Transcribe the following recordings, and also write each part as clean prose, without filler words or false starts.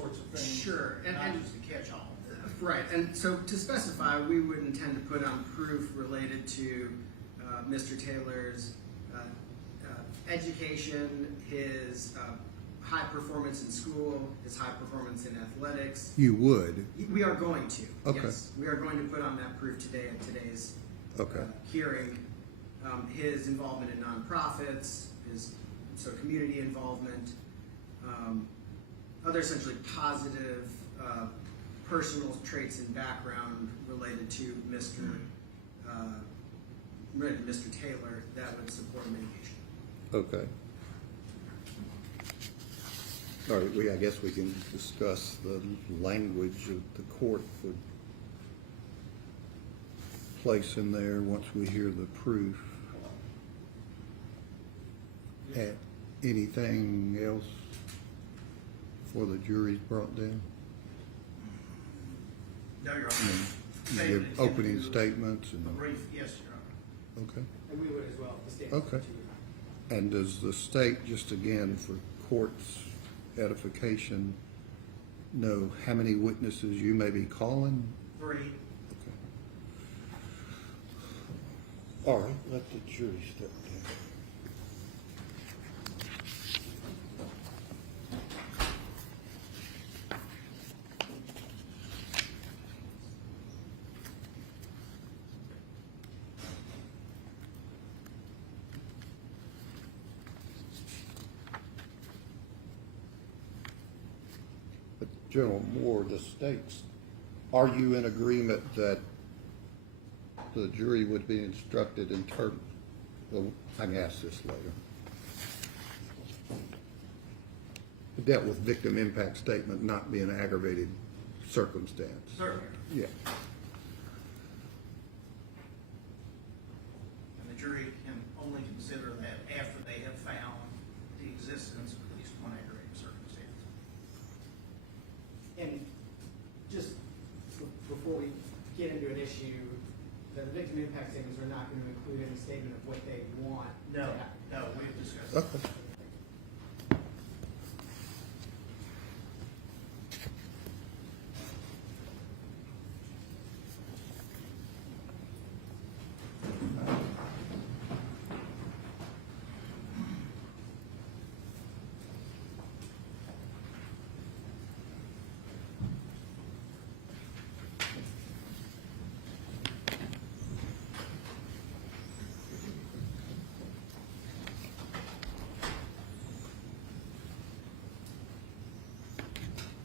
sorts of things. Sure, and not just a catch-all. Right, and so to specify, we would intend to put on proof related to Mr. Taylor's education, his high performance in school, his high performance in athletics. You would? We are going to. Okay. Yes, we are going to put on that proof today at today's Okay. hearing. His involvement in nonprofits, so community involvement, other essentially positive personal traits and background related to Mr. Taylor that would support mitigation. Okay. All right, I guess we can discuss the language of the court would place in there once we hear the proof. Anything else before the jury's brought down? No, Your You Honor. give opening statements and, A brief, yes, Your Honor. okay. And we would as well, the state. Okay. And does the state, just again for court's edification, know how many witnesses you may be calling? 3. Okay. All right, let the jury step down. But General Moore, the states, are you in agreement that the jury would be instructed in terms, well, I can ask this later. It dealt with victim impact statement not being an aggravated circumstance. Certainly. Yeah. And the jury can only consider that after they have found the existence of at least one aggravating circumstance. And just before we get into an issue, the victim impact statements are not going to include any statement of what they want to No, happen. no, we've discussed that. Okay.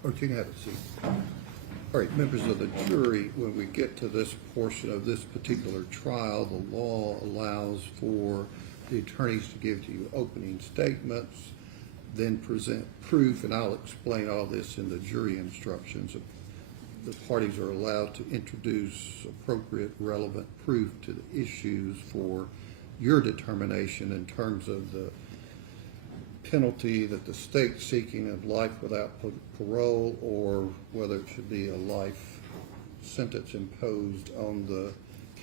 Or you can have a seat. All right, members of the jury, when we get to this portion of this particular trial, the law allows for the attorneys to give to you opening statements, then present proof, and I'll explain all this in the jury instructions. The parties are allowed to introduce appropriate, relevant proof to the issues for your determination in terms of the penalty that the state's seeking of life without parole, or whether it should be a life sentence imposed on the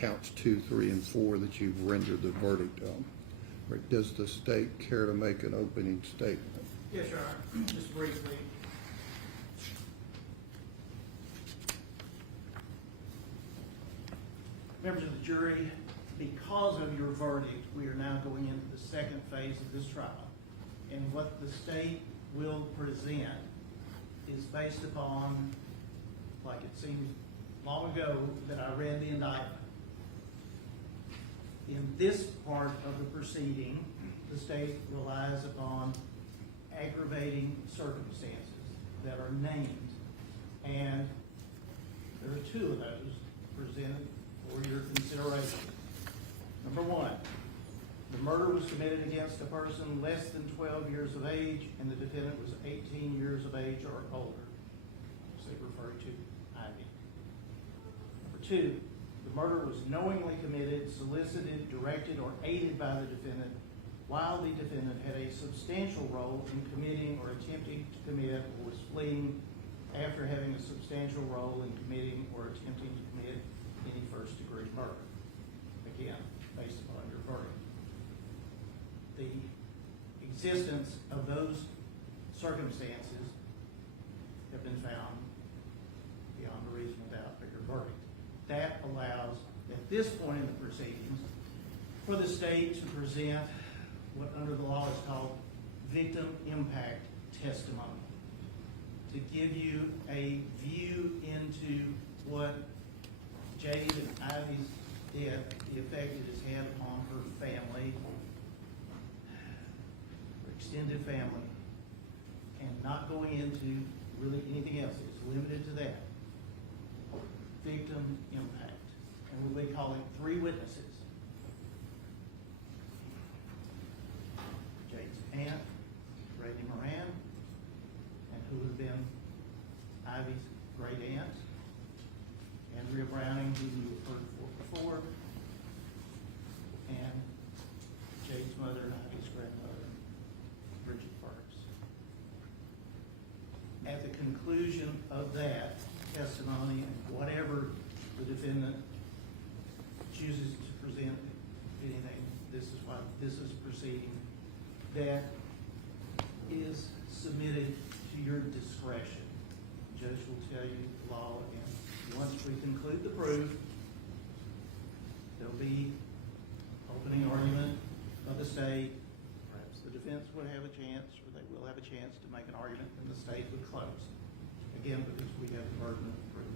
counts 2, 3, and 4 that you've rendered the verdict on. Right. Does the state care to make an opening statement? Yes, Your Honor. Just briefly. Members of the jury, because of your verdict, we are now going into the second phase of this trial. And what the state will present is based upon, like it seems long ago that I read the indictment. In this part of the proceeding, the state relies upon aggravating circumstances that are named. And there are 2 of those presented for your consideration. Number 1, the murder was committed against a person less than 12 years of age, and the defendant was 18 years of age or older. So referring to Ivy. Number 2, the murder was knowingly committed, solicited, directed, or aided by the defendant, while the defendant had a substantial role in committing or attempting to commit, or was fleeing after having a substantial role in committing or attempting to commit any first-degree murder. Again, based upon your verdict. The existence of those circumstances have been found beyond a reasonable doubt by your verdict. That allows, at this point in the proceedings, for the state to present what under the law is called victim impact testimony, to give you a view into what Jade and Ivy's death, the effect it has had upon her family, her extended family, and not going into really anything else. It's limited to that. Victim impact. And we'll be calling 3 witnesses. Jade's aunt, Brady Moran, and who would have been Ivy's great aunt, Andrea Browning, who you have heard before, and Jade's mother and Ivy's grandmother, Bridget Parks. At the conclusion of that testimony, and whatever the defendant chooses to present, anything, this is why this is proceeding, that is submitted to your discretion. The judge will tell you the law, and once we conclude the proof, there'll be opening argument of the state. Perhaps the defense would have a chance, or they will have a chance to make an argument, and the state would close. Again, because we have the burden of proof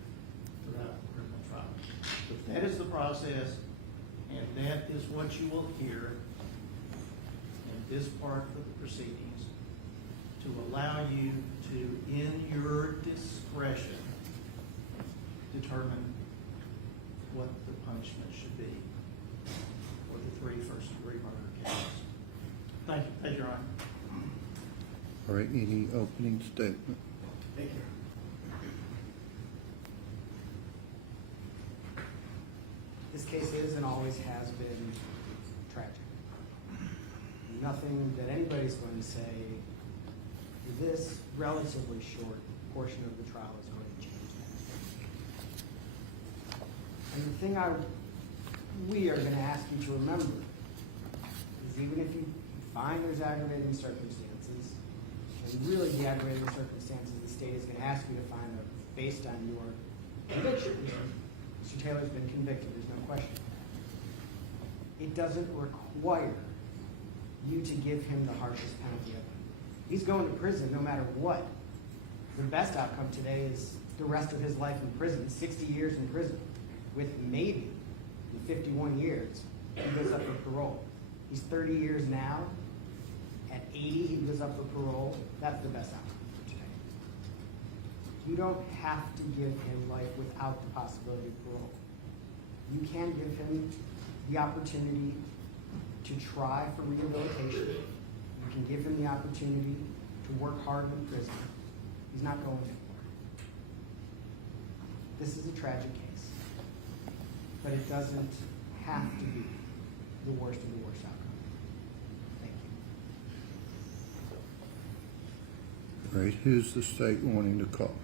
throughout the criminal trial. But that is the process, and that is what you will hear in this part of the proceedings, to allow you to, in your discretion, determine what the punishment should be for the 3 first-degree murder cases. Thank you. Thank you, Your Honor. All right, any opening statement? Thank you. This case is and always has been tragic. Nothing that anybody's going to say this relatively short portion of the trial is going to change that. And the thing we are going to ask you to remember is, even if you find there's aggravating circumstances, and really the aggravating circumstances the state is going to ask you to find are based on your conviction. Mr. Taylor's been convicted, there's no question. It doesn't require you to give him the harshest penalty ever. He's going to prison no matter what. The best outcome today is the rest of his life in prison, 60 years in prison, with maybe in 51 years, he goes up for parole. He's 30 years now. At 80, he goes up for parole. That's the best outcome for today. You don't have to give him life without the possibility of parole. You can give him the opportunity to try for rehabilitation. You can give him the opportunity to work hard in prison. He's not going anywhere. This is a tragic case, but it doesn't have to be the worst of the worst outcome. Thank you. All right, who's the state wanting to call?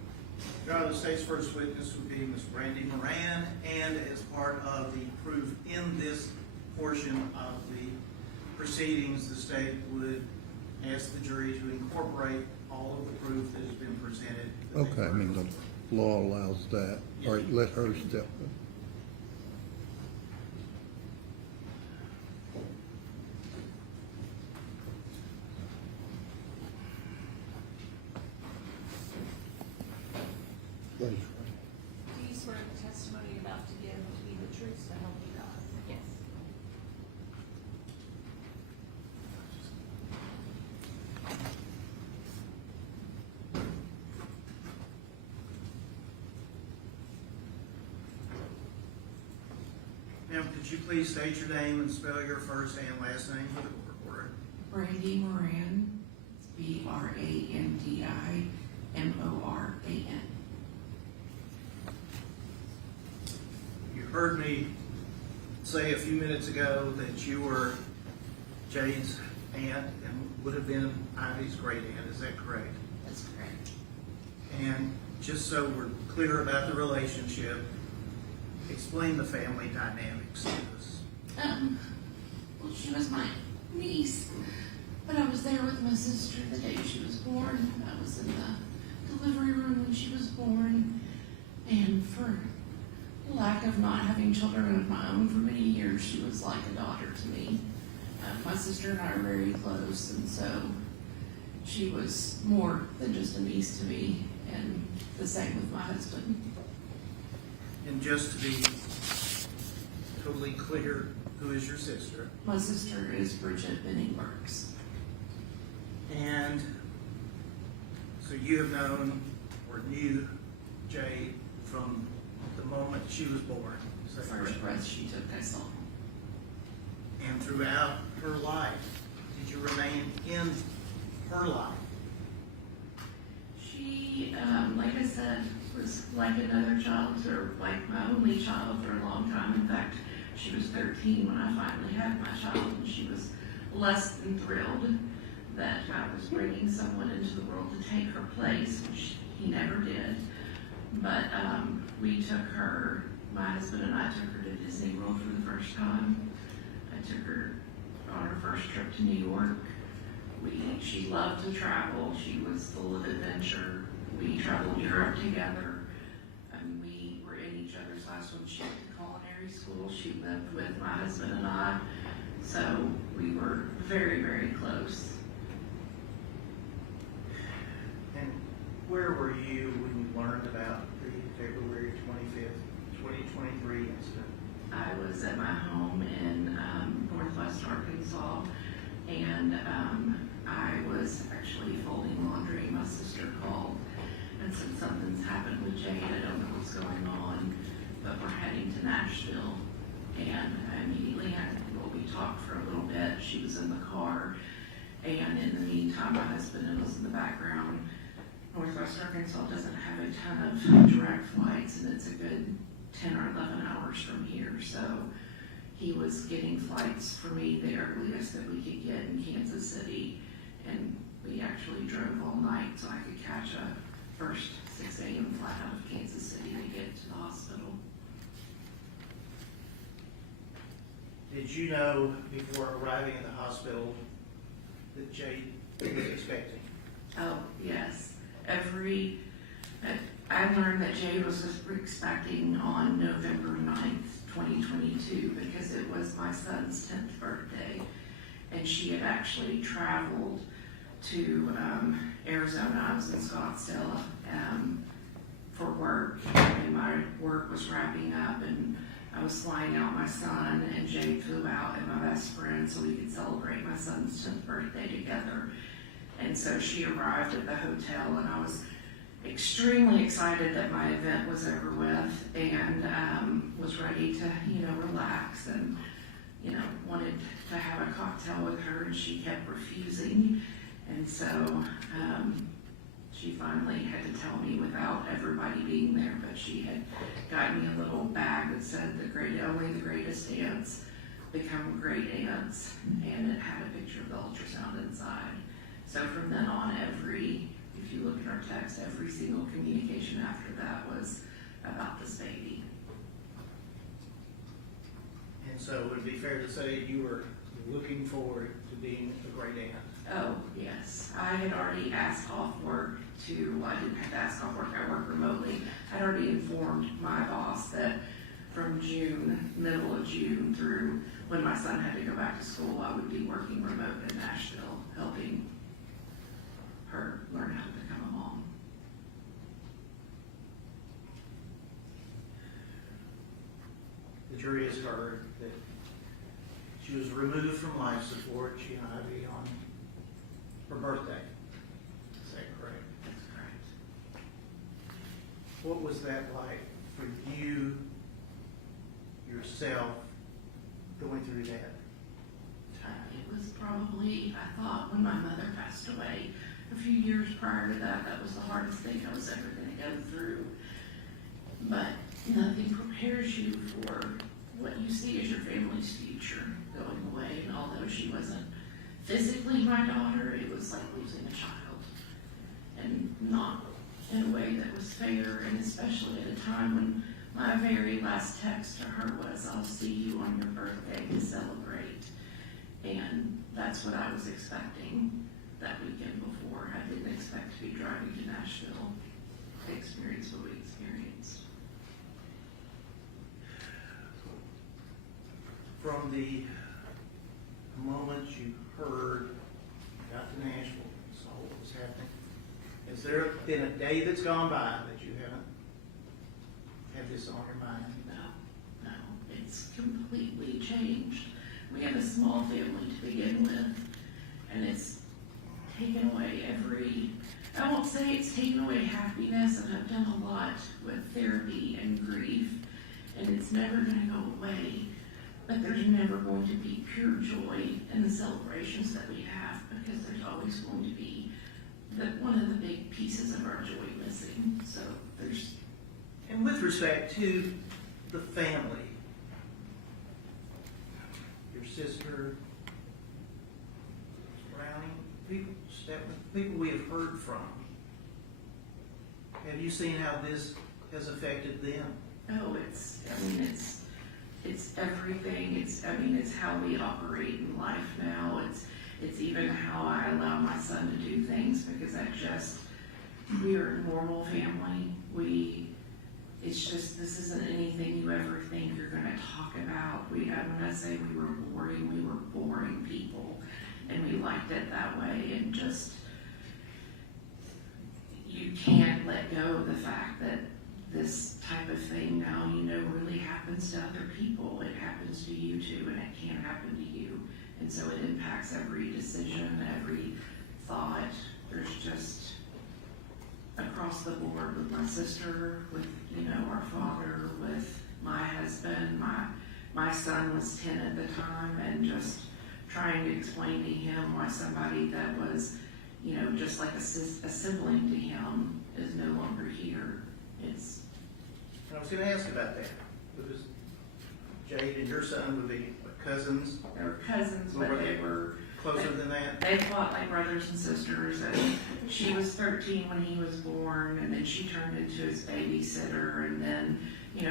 Your Honor, the state's first witness would be Ms. Brandy Moran, and as part of the proof in this portion of the proceedings, the state would ask the jury to incorporate all of the proof that has been presented. Okay, I mean, the law allows that. All right, let her step in. Please. Do you swear the testimony you're about to give to be the truth so help you God? Yes. Ma'am, could you please state your name and spell your first and last name for the court order? Brandy Moran, BRANDIMORAN. You heard me say a few minutes ago that you were Jade's aunt and would have been Ivy's great aunt. Is that correct? That's correct. And just so we're clear about the relationship, explain the family dynamics to us. Well, she was my niece, but I was there with my sister the day she was born. I was in the delivery room when she was born, and for lack of not having children of my own for many years, she was like a daughter to me. My sister and I are very close, and so she was more than just a niece to me, and the same with my husband. And just to be totally clear, who is your sister? My sister is Bridget Benning Burks. And so you have known or knew Jade from the moment she was born. Is The that first correct? breath she took, I saw. And throughout her life, did you remain in her life? She, like I said, was like another child, or like my only child for a long time. In fact, she was 13 when I finally had my child, and she was less than thrilled that I was bringing someone into the world to take her place, which he never did. But we took her, my husband and I took her to Disney World for the first time. I took her on her first trip to New York. She loved to travel. She was full of adventure. We traveled Europe together, and we were in each other's lives. When she went to culinary school, she lived with my husband and I, so we were very, very close. And where were you when you learned about the February 25th, 2023 incident? I was at my home in Northwest Arkansas, and I was actually folding laundry. My sister called and said something's happened with Jade. I don't know what's going on, but we're heading to Nashville. And I immediately we talked for a little bit. She was in the car, and in the meantime, my husband was in the background. Northwest Arkansas doesn't have a ton of direct flights, and it's a good 10 or 11 hours from here. So he was getting flights for me the earliest that we could get in Kansas City, and we actually drove all night so I could catch a first 6 a.m. flight out of Kansas City to get to the hospital. Did you know before arriving at the hospital that Jade was expecting? Oh, yes. I learned that Jade was expecting on November 9th, 2022, because it was my son's 10th birthday, and she had actually traveled to Arizona. I was in Scottsdale for work, and my work was wrapping up, and I was flying out my son, and Jade flew out, and my best friend, so we could celebrate my son's 10th birthday together. And so she arrived at the hotel, and I was extremely excited that my event was over with, and was ready to, relax, and, wanted to have a cocktail with her, and she kept refusing. And so she finally had to tell me without everybody being there, but she had got me a little bag that said only the greatest aunts become great aunts, and it had a picture of the ultrasound inside. So from then on, if you look at our text, every single communication after that was about this baby. And so would it be fair to say you were looking forward to being a great aunt? Oh, yes. I had already asked off work I didn't have to ask off work, I work remotely. I'd already informed my boss that from middle of June through when my son had to go back to school, I would be working remote in Nashville, helping her learn how to become a mom. The jury has heard that she was removed from life support, she and IV on her birthday. Is that correct? That's correct. What was that like for you, yourself, going through that time? It was probably, I thought, when my mother passed away a few years prior to that, that was the hardest thing I was ever going to go through. But nothing prepares you for what you see as your family's future going away. And although she wasn't physically my daughter, it was like losing a child. And not in a way that was fair, and especially at a time when my very last text to her was, "I'll see you on your birthday to celebrate." And that's what I was expecting that weekend before. I didn't expect to be driving to Nashville. from the moment you heard, got to Nashville, saw what was happening, has there been a day that's gone by that you haven't had this on your mind? No, it's completely changed. We have a small family to begin with, and it's taken away I won't say it's taken away happiness, and I've done a lot with therapy and grief, and it's never going to go away, but there's never going to be pure joy in the celebrations that we have, because there's always going to be one of the big pieces of our joy missing. So there's... And with respect to the family, your sister, Brownie, people we have heard from, have you seen how this has affected them? Oh, it's everything. It's how we operate in life now. It's even how I allow my son to do things, because we are a normal family. This isn't anything you ever think you're going to talk about. When I say we were boring people, and we liked it that way, and you can't let go of the fact that this type of thing now, really happens to other people. It happens to you too, and it can happen to you. And so it impacts every decision, every thought. There's just across the board with my sister, with, our father, with my husband. My son was 10 at the time, and just trying to explain to him why somebody that was, just like a sibling to him is no longer here. I was going to ask about that. Because Jade and your son would be cousins. They were cousins, but they were closer than that. They fought like brothers and sisters, and she was 13 when he was born, and then she turned into his babysitter, and then,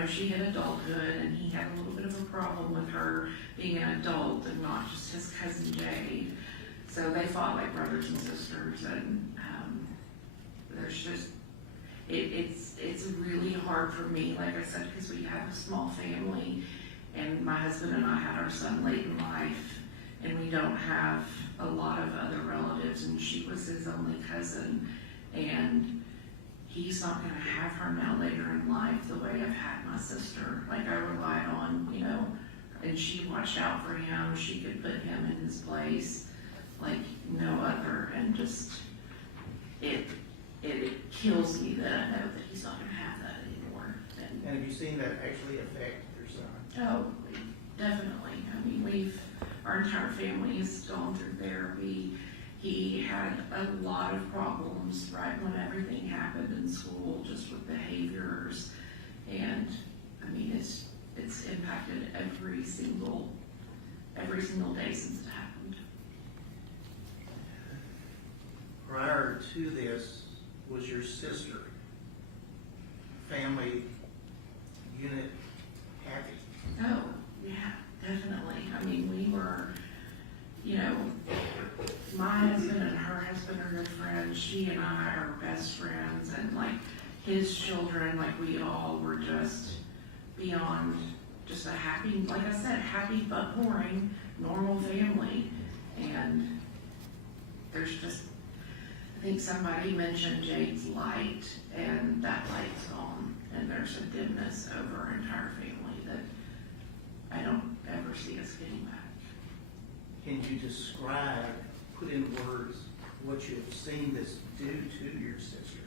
she hit adulthood, and he had a little bit of a problem with her being an adult and not just his cousin Jade. So they fought like brothers and sisters, and there's just, it's really hard for me, like I said, because we have a small family, and my husband and I had our son late in life, and we don't have a lot of other relatives, and she was his only cousin, and he's not going to have her now later in life the way I've had my sister. Like, I relied on, and she watched out for him. She could put him in his place like no other, and just, it kills me that I know that he's not going to have that anymore. And have you seen that actually affect your son? Oh, definitely. Our entire family has gone through therapy. He had a lot of problems right when everything happened in school, just with behaviors, and it's impacted every single day since it happened. Prior to this, was your sister family unit happy? Oh, yeah, definitely. We were, my husband and her husband are good friends. She and I are best friends, and like his children, like we all were just beyond just a happy, like I said, happy but boring, normal family. And there's just, I think somebody mentioned Jade's light, and that light's gone, and there's a dimness over our entire family that I don't ever see us getting back. Can you describe, put in words, what you have seen this do to your sister,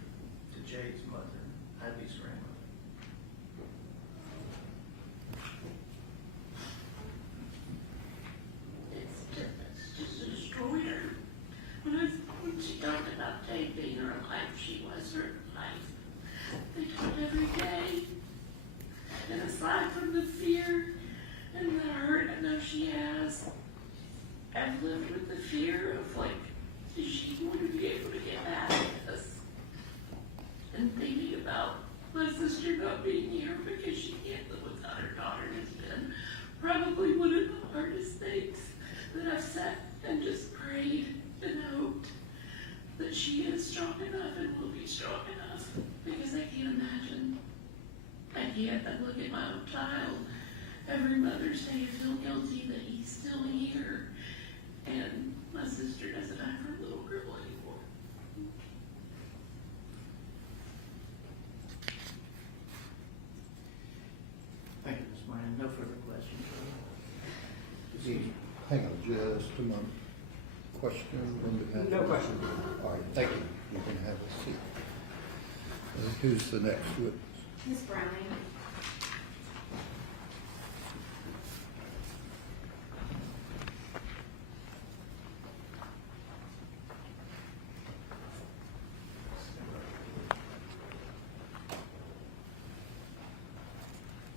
to Jade's mother, Ivy's grandmother? It's just a destroyer. When she talked about Jade being her life, she was her life. They talked every day. And aside from the fear and the hurt I know she has, I've lived with the fear of, like, is she going to be able to get back at us? And thinking about my sister not being here because she can't live without her daughter has been probably one of the hardest things that I've sat and just prayed and hoped that she is strong enough and will be strong enough, because I can't imagine. I look at my own child every Mother's Day feel guilty that he's still here. And my sister doesn't have her little girl anymore. Thank you, Ms. Moran. No further questions. Hang on just a moment. Question on behalf? No question. All right, thank you. You can have a seat. Who's the next witness? Ms. Browning.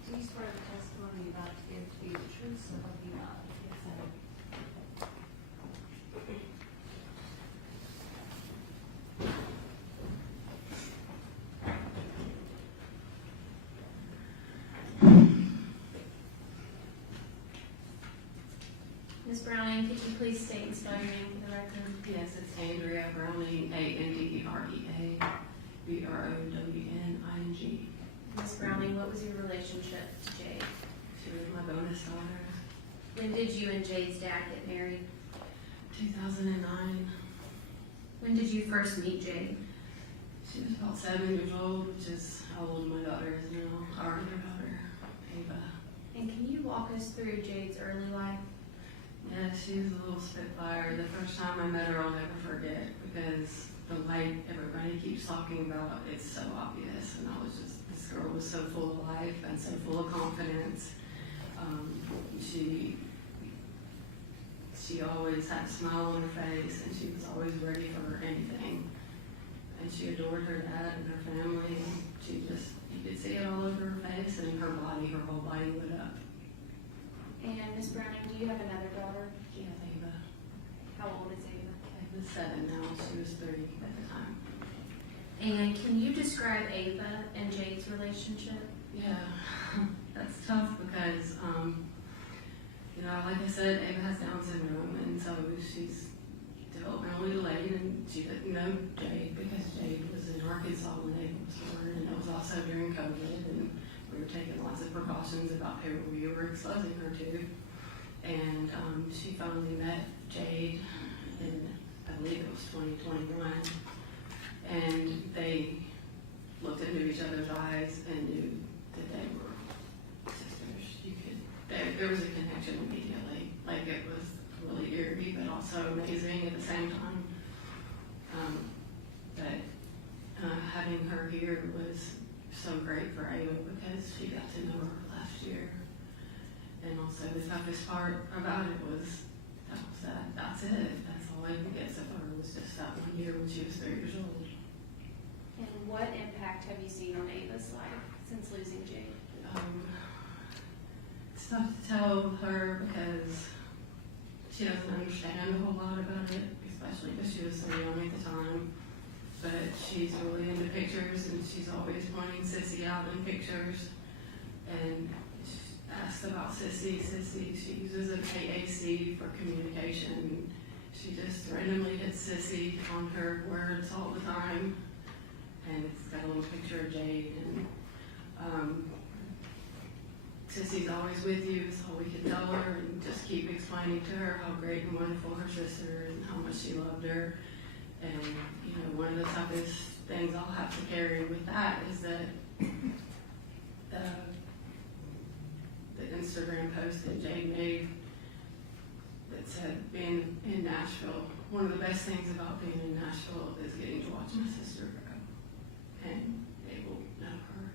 Do you swear the testimony you're about to give to be the truth, so help you God? Yes, I do. Ms. Browning, could you please state and spell your name for the record? Yes, it's Andrea Browning, Anderea, Browning. Ms. Browning, what was your relationship to Jade? She was my bonus daughter. When did you and Jade's dad get married? 2009. When did you first meet Jade? She was about 7 years old, which is how old my daughter is now, our other daughter, Ava. And can you walk us through Jade's early life? Yeah, she was a little spitfire. The first time I met her, I'll never forget, because the light everybody keeps talking about, it's so obvious. And I was just, this girl was so full of life and so full of confidence. She always had a smile on her face, and she was always ready for anything. And she adored her dad and her family. She just, you could see it all over her face and her body, her whole body lit up. And Ms. Browning, do you have another daughter? Yeah, Ava. How old is Ava? Ava's 7 now. She was 3 at the time. And can you describe Ava and Jade's relationship? Yeah, that's tough because, you know, like I said, Ava has Down syndrome, and so she's developmentally delayed, and she didn't know Jade because Jade was in Arkansas when Ava was born, and it was also during COVID, and we were taking lots of precautions about who we were exposing her to. And she finally met Jade in, I believe it was 2021, and they looked into each other's eyes and knew that they were sisters. There was a connection immediately. Like, it was really eerie, but also amazing at the same time. Having her here was so great for Ava because she got to know her last year. And also the toughest part about it was that. That's it. That's all Ava gets of her was just that 1 year when she was 3 years old. And what impact have you seen on Ava's life since losing Jade? It's tough to tell her because she doesn't understand a whole lot about it, especially because she was so young at the time. But she's really into pictures, and she's always pointing Sissy out in pictures. And she asks about Sissy. She uses an AAC for communication. She just randomly hits Sissy on her words all the time. And it's got a little picture of Jade. And Sissy's always with you, is all we can tell her, and just keep explaining to her how great and wonderful her sister is and how much she loved her. And, you know, one of the toughest things I'll have to carry with that is that the Instagram post that Jade made that said, being in Nashville, one of the best things about being in Nashville is getting to watch my sister grow and they will know her.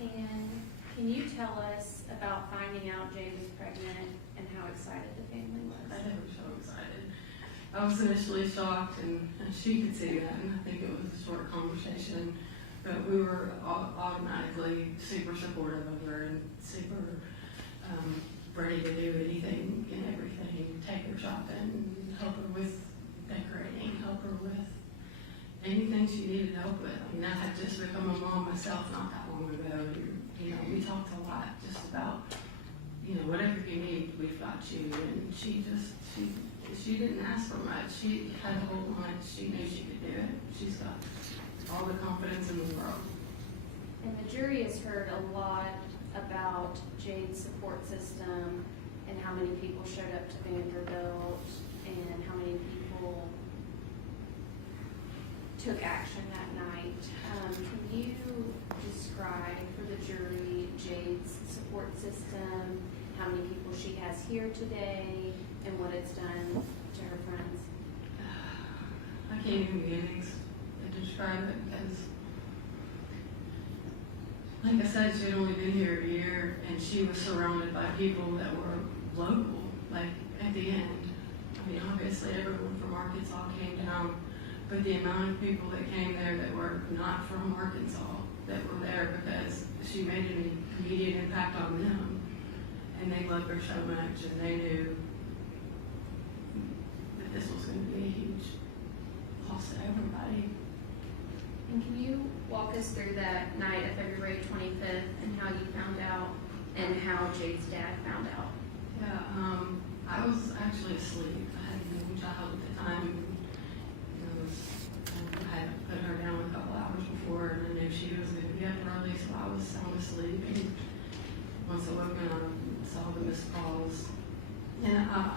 And can you tell us about finding out Jade was pregnant and how excited the family was? I was so excited. I was initially shocked, and she could see that, and I think it was a short conversation, but we were automatically super supportive of her and super ready to do anything and everything, take her shopping, help her with decorating, help her with anything she needed help with. I mean, I had just become a mom myself not that long ago. You know, we talked a lot just about, you know, whatever you need, we've got you. And she didn't ask for much. She had a whole bunch. She knew she could do it. She's got all the confidence in the world. And the jury has heard a lot about Jade's support system and how many people showed up to Vanderbilt and how many people took action that night. Can you describe for the jury Jade's support system, how many people she has here today, and what it's done to her friends? I can't even begin to describe it because, like I said, she had only been here a year and she was surrounded by people that were local, like at the end. I mean, obviously everyone from Arkansas came down, but the amount of people that came there that were not from Arkansas, that were there because she made an immediate impact on them, and they loved her so much, and they knew that this was going to be a huge loss to everybody. And can you walk us through that night of February 25th and how you found out and how Jade's dad found out? Yeah, I was actually asleep. I had a young child at the time. I had put her down a couple hours before, and I knew she was going to be up early, so I was sound asleep. And once I woke up, I saw the missed calls, and I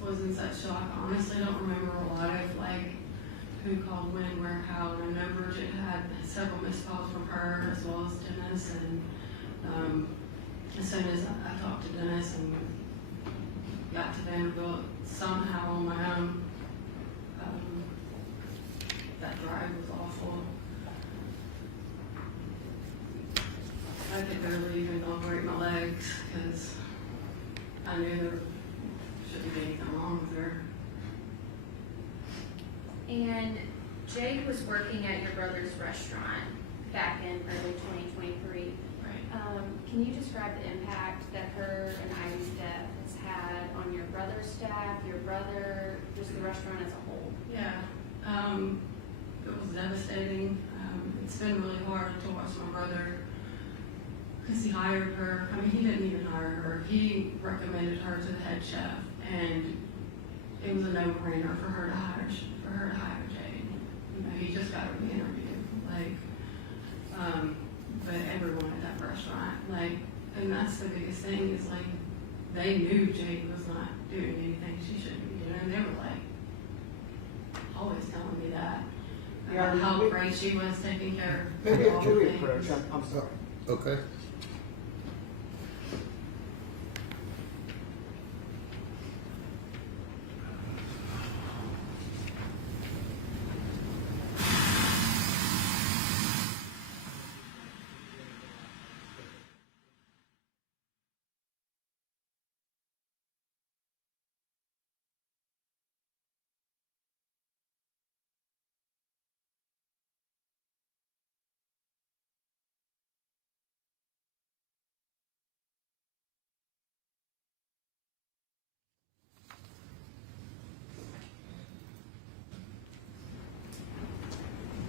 was in such shock. I honestly don't remember a lot of like who called when, where, how. And I know Bridget had several missed calls from her as well as Dennis, and as soon as I talked to Dennis and got to Vanderbilt somehow on my own, that drive was awful. I could barely even operate my legs because I knew there shouldn't be anything wrong with her. And Jade was working at your brother's restaurant back in early 2023. Right. Can you describe the impact that her and Ivy's death has had on your brother's staff, your brother, just the restaurant as a whole? Yeah. It was devastating. It's been really hard to watch my brother because he hired her. I mean, he didn't even hire her. He recommended her to the head chef, and it was a no-brainer for her to hire Jade. You know, he just got her the interview. But everyone at that restaurant, and that's the biggest thing is they knew Jade was not doing anything she shouldn't be doing. They were always telling me that. Yeah, About how great she was taking care of Maybe all a the jury things. approach, I'm sorry. Okay.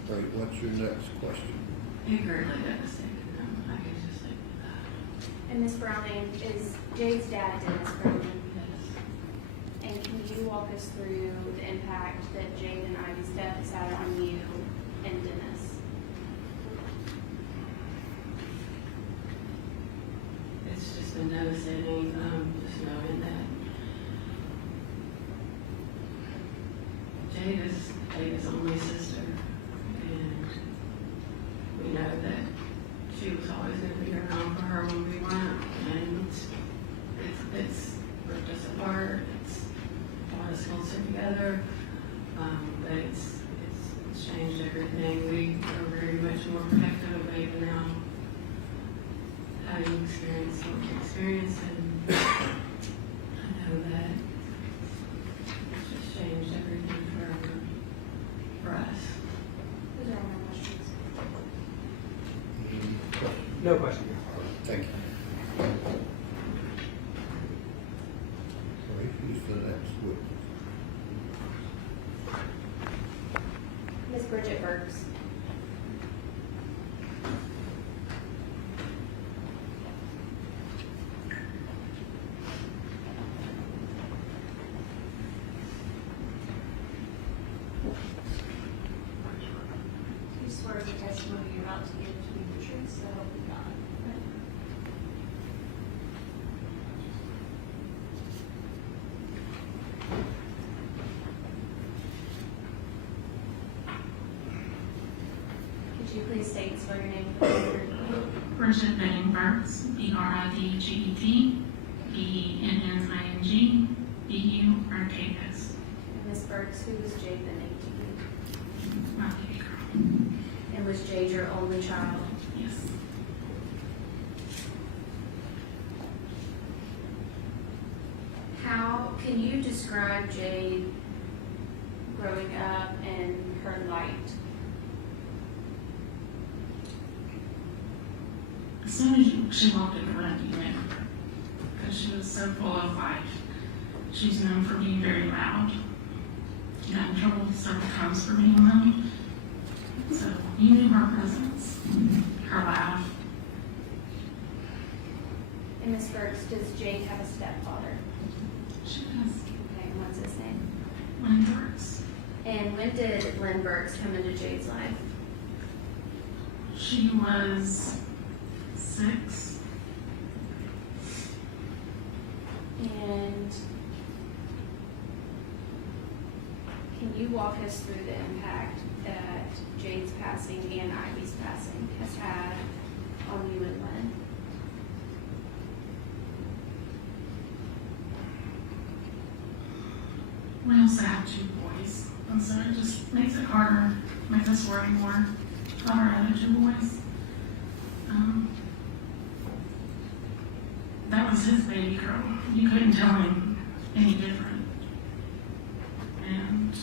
All right, what's your next question? It greatly devastated them. I could just leave it at that. And Ms. Browning, is Jade's dad Dennis Browning? Yes. And can you walk us through the impact that Jade and Ivy's death has had on you and Dennis? It's just been devastating, just knowing that Jade is David's only sister, and we know that she was always going to be around for her when we weren't, and it's ripped us apart, it's brought us closer together, but it's changed everything. We are very much more protective of David now, having experienced what we experienced, and I know that it's just changed everything forever for us. Those are all my questions. No question. Thank you. All right, who's the next witness? Ms. Bridget Burks. You swear the testimony you're about to give to be the truth, so help you God. Could you please state and spell your name for the record? Bridget Benning Burks, BRIDGET, BENNING, BURKS. And Ms. Burks, who was Jade Benning to you? My baby girl. And was Jade your only child? Yes. How can you describe Jade growing up and her light? As soon as she walked in the room, you remember her. Because she was so full of life. She's known for being very loud. Got in trouble several times for being loud. So you knew her presence, her laugh. And Ms. Burks, does Jade have a stepfather? She does. Okay, and what's his name? Lynn Burks. And when did Lynn Burks come into Jade's life? She was 6. And can you walk us through the impact that Jade's passing and Ivy's passing has had on you and Lynn? We also have 2 boys, and so it just makes it harder, makes us worry more about our other 2 boys. That was his baby girl. You couldn't tell him any different. And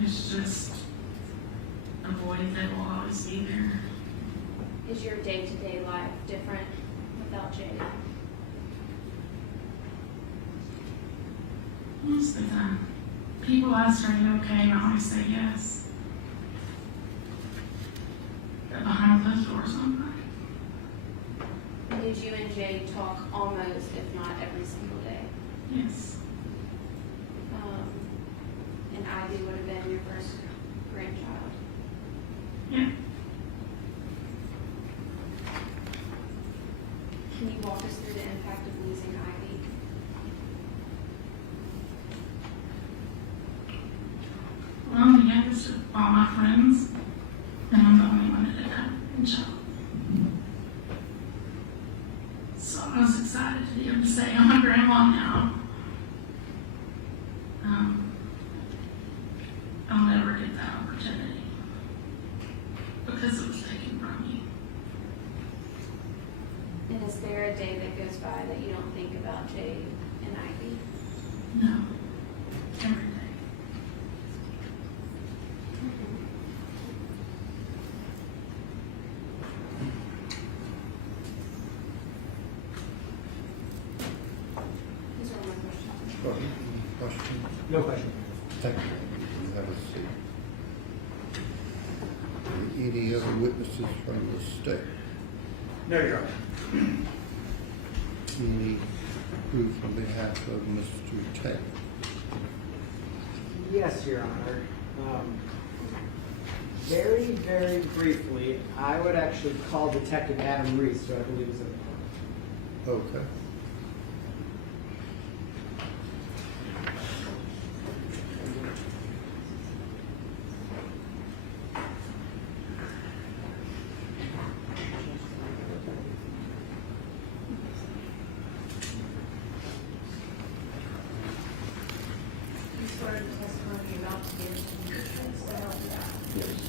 it's just a void that will always be there. Is your day-to-day life different without Jade? Most of the time. People ask, are you okay? And I always say yes. But behind closed doors, I'm fine. And did you and Jade talk almost, if not every single day? Yes. And Ivy would have been your first grandchild. Yeah. Can you walk us through the impact of losing Ivy? Well, I'm the youngest of all my friends, and I'm the only one that didn't have a child. So I was excited to be able to say I'm a grandma now. I'll never get that opportunity because it was taken from me. And is there a day that goes by that you don't think about Jade and Ivy? No, every day. These are my questions. Question? No question. Thank you. You have a seat. Any other witnesses from the state? No, Your Honor. Any proof on behalf of Mr. Taylor? Yes, Your Honor. Very, very briefly, I would actually call Detective Adam Reese, who I believe is in the court. Okay. You swear the testimony you're about to give is the truth, so help you God. Yes.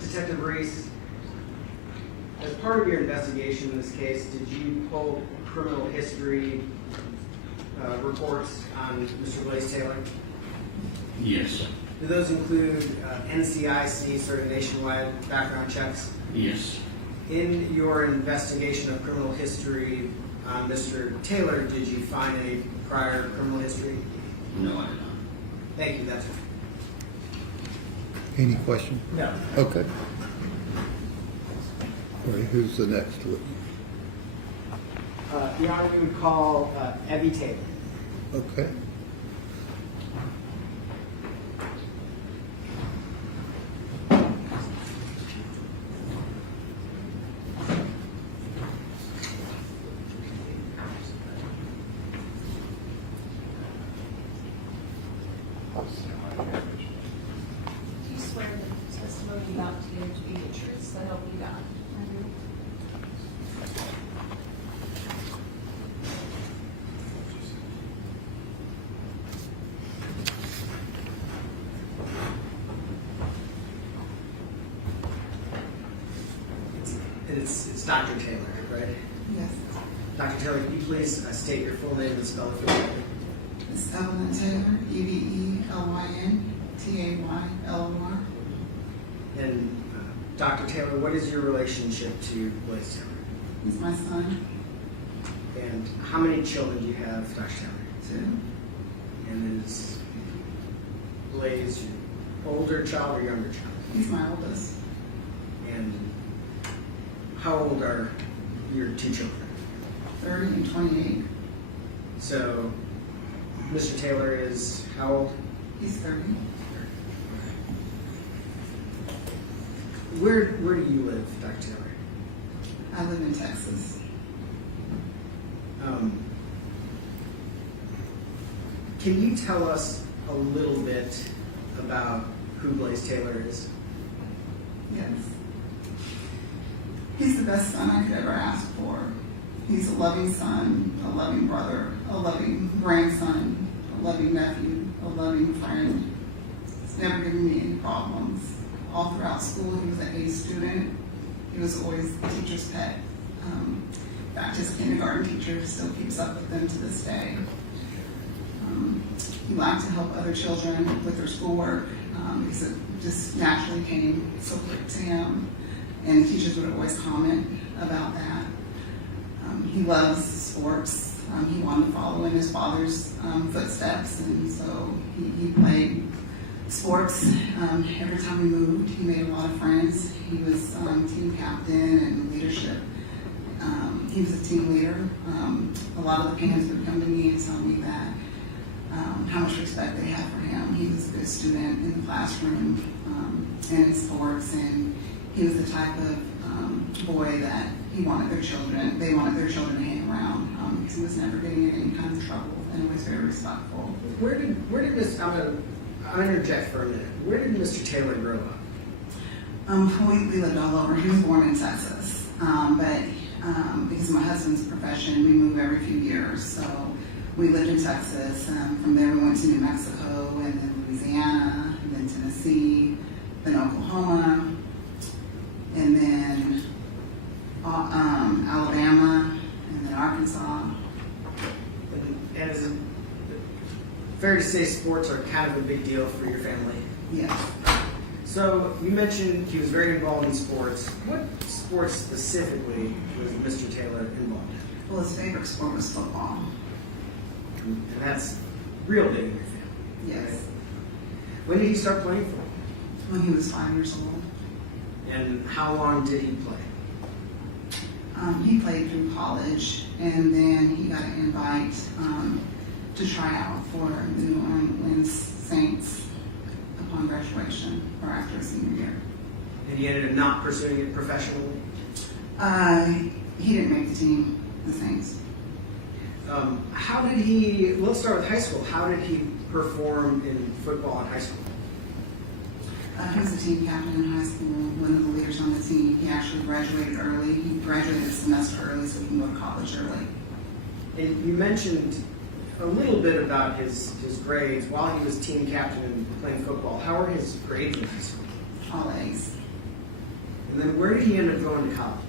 Detective Reese, as part of your investigation in this case, did you pull criminal history reports on Mr. Blaise Taylor? Yes, Do those include NCIC sort of nationwide background checks? yes, In your investigation of criminal history on Mr. Taylor, did you find any prior criminal history? no, I did not. Thank you, that's it. Any question? No. Okay. All right, who's the next witness? Your Honor, we would call Evie Taylor. Okay. Dr. Taylor, right? Yes. Dr. Taylor, can you please state your full name and spell it for me? It's Evelyn Taylor, EVELYN, TAYLOR. And Dr. Taylor, what is your relationship to Blaise Taylor? He's my son, And how many children do you have, Dr. Taylor? too. And is Blaise your older child or younger child? He's my oldest. And how old are your two children? 30 and 28. So, Mr. Taylor is how old? He's 30. Where do you live, Dr. Taylor? I live in Texas. Can you tell us a little bit about who Blaise Taylor is? Yes. He's the best son I could ever ask for. He's a loving son, a loving brother, a loving grandson, a loving nephew, a loving friend. He's never given me any problems. All throughout school, he was an A student. He was always the teacher's pet. In fact, his kindergarten teacher still keeps up with them to this day. He liked to help other children with their schoolwork because it just naturally came so quick to him. And the teachers would always comment about that. He loves sports. He wanted to follow in his father's footsteps, and so he played sports. Every time we moved, he made a lot of friends. He was team captain and leadership. He was a team leader. A lot of the parents would come to me and tell me that how much respect they had for him. He was a good student in the classroom and in sports, and he was the type of boy that they wanted their children to hang around because he was never getting in any kind of trouble and was very respectful. Where did I'm gonna interject for a minute. Where did Mr. Taylor grow up? We lived all over. He was born in Texas, but because of my husband's profession, we move every few years. So we lived in Texas. From there, we went to New Mexico, and then Louisiana, and then Tennessee, then Oklahoma, and then Alabama, and then Arkansas. And is it fair to say sports are kind of a big deal for your family? Yes. So you mentioned he was very involved in sports. What sports specifically was Mr. Taylor involved in? Well, his favorite sport was football. And that's real big in your family. Yes. Right? When did he start playing football? When he was 5 years old. And how long did he play? He played through college, and then he got an invite to try out for the New Orleans Saints upon graduation or after his senior year. And he ended up not pursuing it professionally? He didn't make the team, the Saints. How did let's start with high school. How did he perform in football in high school? He was a team captain in high school, one of the leaders on the team. He actually graduated early. He graduated a semester early so he can go to college early. And you mentioned a little bit about his grades while he was team captain and playing football. How were his grades in high school? All A's. And then where did he end up going to college?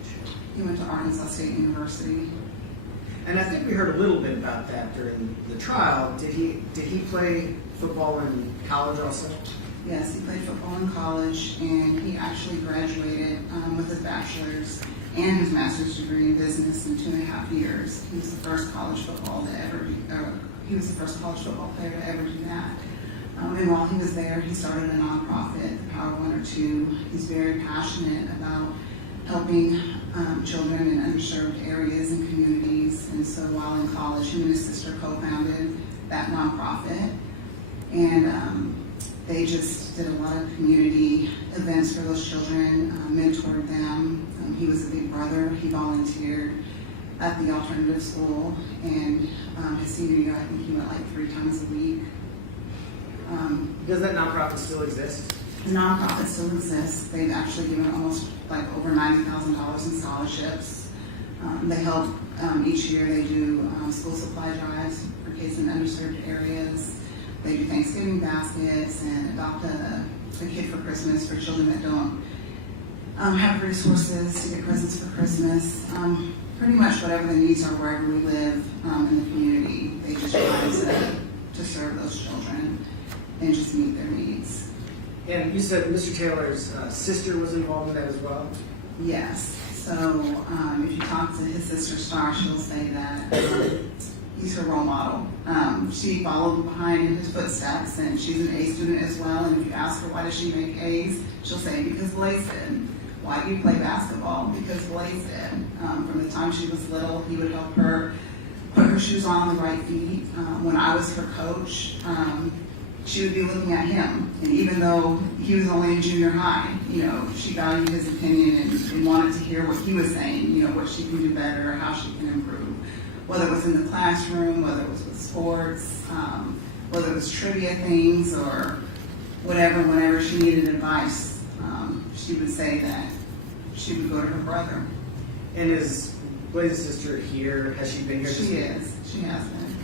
He went to Arkansas State University. And I think we heard a little bit about that during the trial. Did he play football in college also? Yes, he played football in college, and he actually graduated with his bachelor's and his master's degree in business in 2.5 years. He was the first college football player to ever do that. And while he was there, he started a nonprofit, the Power 1 or 2. He's very passionate about helping children in underserved areas and communities. And so while in college, he and his sister co-founded that nonprofit. And they just did a lot of community events for those children, mentored them. He was a big brother. He volunteered at the alternative school. And his senior year, I think he went like 3 times a week. Does that nonprofit still exist? The nonprofit still exists. They've actually given almost like over $90,000 in scholarships. They help each year. They do school supply drives for kids in underserved areas. They do Thanksgiving baskets and adopt a kid for Christmas for children that don't have resources to get presents for Christmas. Pretty much whatever the needs are wherever we live in the community, they just try to serve those children and just meet their needs. And you said Mr. Taylor's sister was involved in that as well? Yes. So if you talk to his sister Star, she'll say that he's her role model. She followed behind in his footsteps, and she's an A student as well. And if you ask her why does she make A's, she'll say because Blaise did. Why do you play basketball? Because Blaise did. From the time she was little, he would help her put her shoes on the right feet. When I was her coach, she would be looking at him, and even though he was only in junior high, she valued his opinion and wanted to hear what he was saying, what she can do better, or how she can improve. Whether it was in the classroom, whether it was with sports, whether it was trivia things, or whatever, whenever she needed advice, she would say that she would go to her brother. And is Blaise's sister here? Has she been here? She is. She has been.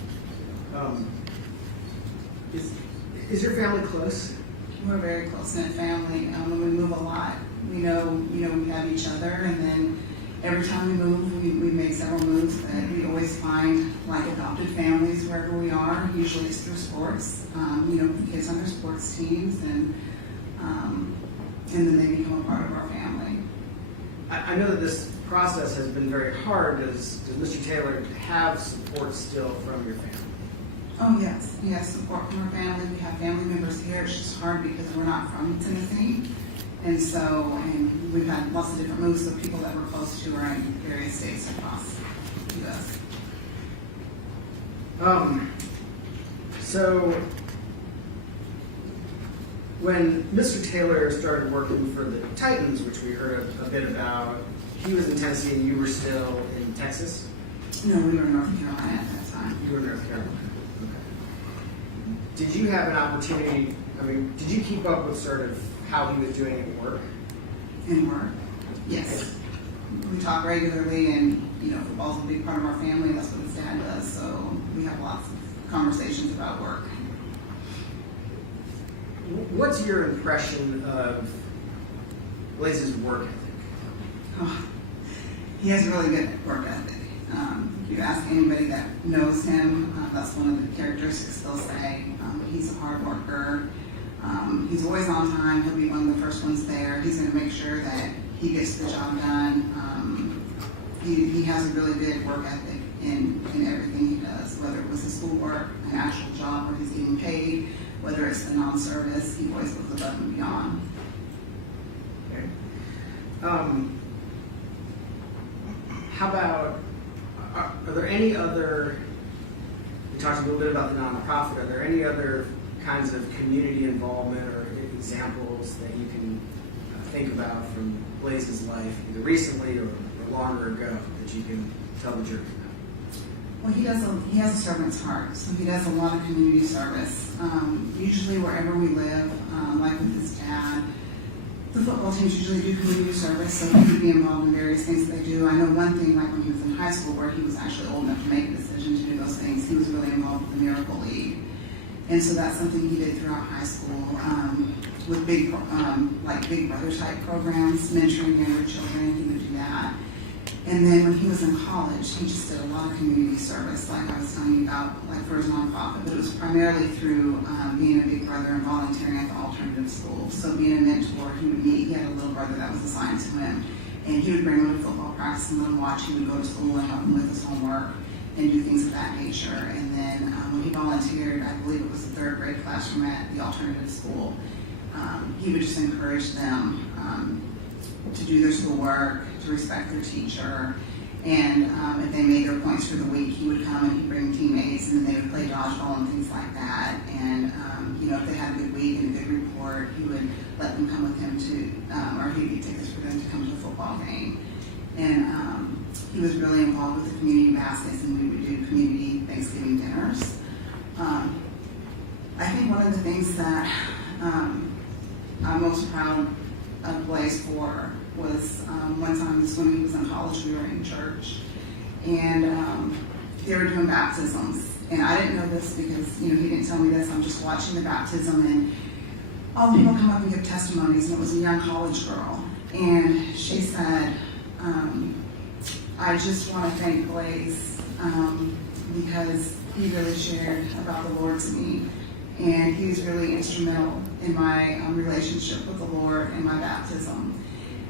Is your family close? We're a very close-knit family. When we move a lot, we know we have each other, and then every time we move, we make several moves, but we always find like adopted families wherever we are. Usually it's through sports. Kids on their sports teams, and then they become a part of our family. I know that this process has been very hard. Does Mr. Taylor have support still from your family? Oh, yes. We have support from our family. We have family members here. It's just hard because we're not from Tennessee. And we've had lots of different moves of people that we're close to are in various states across the U.S. So when Mr. Taylor started working for the Titans, which we heard a bit about, he was in Tennessee and you were still in Texas? No, we were in North Carolina at that time. You were in North Carolina. Did you have an opportunity, did you keep up with sort of how he was doing at work? In work, yes. We talk regularly, and, football's a big part of our family. That's what his dad does, so we have lots of conversations about work. What's your impression of Blaise's work ethic? Oh, he has a really good work ethic. If you ask anybody that knows him, that's one of the characteristics they'll say. He's a hard worker. He's always on time. He'll be one of the first ones there. He's going to make sure that he gets the job done. He has a really good work ethic in everything he does, whether it was his schoolwork, an actual job where he's getting paid, whether it's the non-service, he always goes above and beyond. Okay. How about, are there any other, we talked a little bit about the nonprofit, are there any other kinds of community involvement or examples that you can think about from Blaise's life, either recently or longer ago, that you can tell the jury about? Well, he has a servant's heart, so he does a lot of community service. Usually wherever we live, like with his dad, the football teams usually do community service, so he would be involved in various things that they do. I know one thing, like when he was in high school, where he was actually old enough to make a decision to do those things, he was really involved with the Miracle League. And so that's something he did throughout high school, with big brother type programs, mentoring younger children, he would do that. And then when he was in college, he just did a lot of community service, like I was telling you about, like for his nonprofit, but it was primarily through being a big brother and volunteering at the alternative school. So being a mentor, he had a little brother that was assigned to him, and he would bring him to football practice and let him watch. He would go to school and help him with his homework and do things of that nature. And then when he volunteered, I believe it was the 3rd grade classroom at the alternative school, he would just encourage them to do their schoolwork, to respect their teacher, and if they made their points for the week, he would come and he'd bring teammates, and then they would play dodgeball and things like that. And if they had a good week and a good report, he would let them come with him to, or he'd get tickets for them to come to a football game. And he was really involved with the community baskets, and we would do community Thanksgiving dinners. I think one of the things that I'm most proud of Blaise for was one time when he was in college, we were in church, and they were doing baptisms. And I didn't know this because, he didn't tell me this. I'm just watching the baptism, and all the people come up and give testimonies, and it was a young college girl. And she said, I just want to thank Blaise because he really shared about the Lord to me. And he was really instrumental in my relationship with the Lord and my baptism.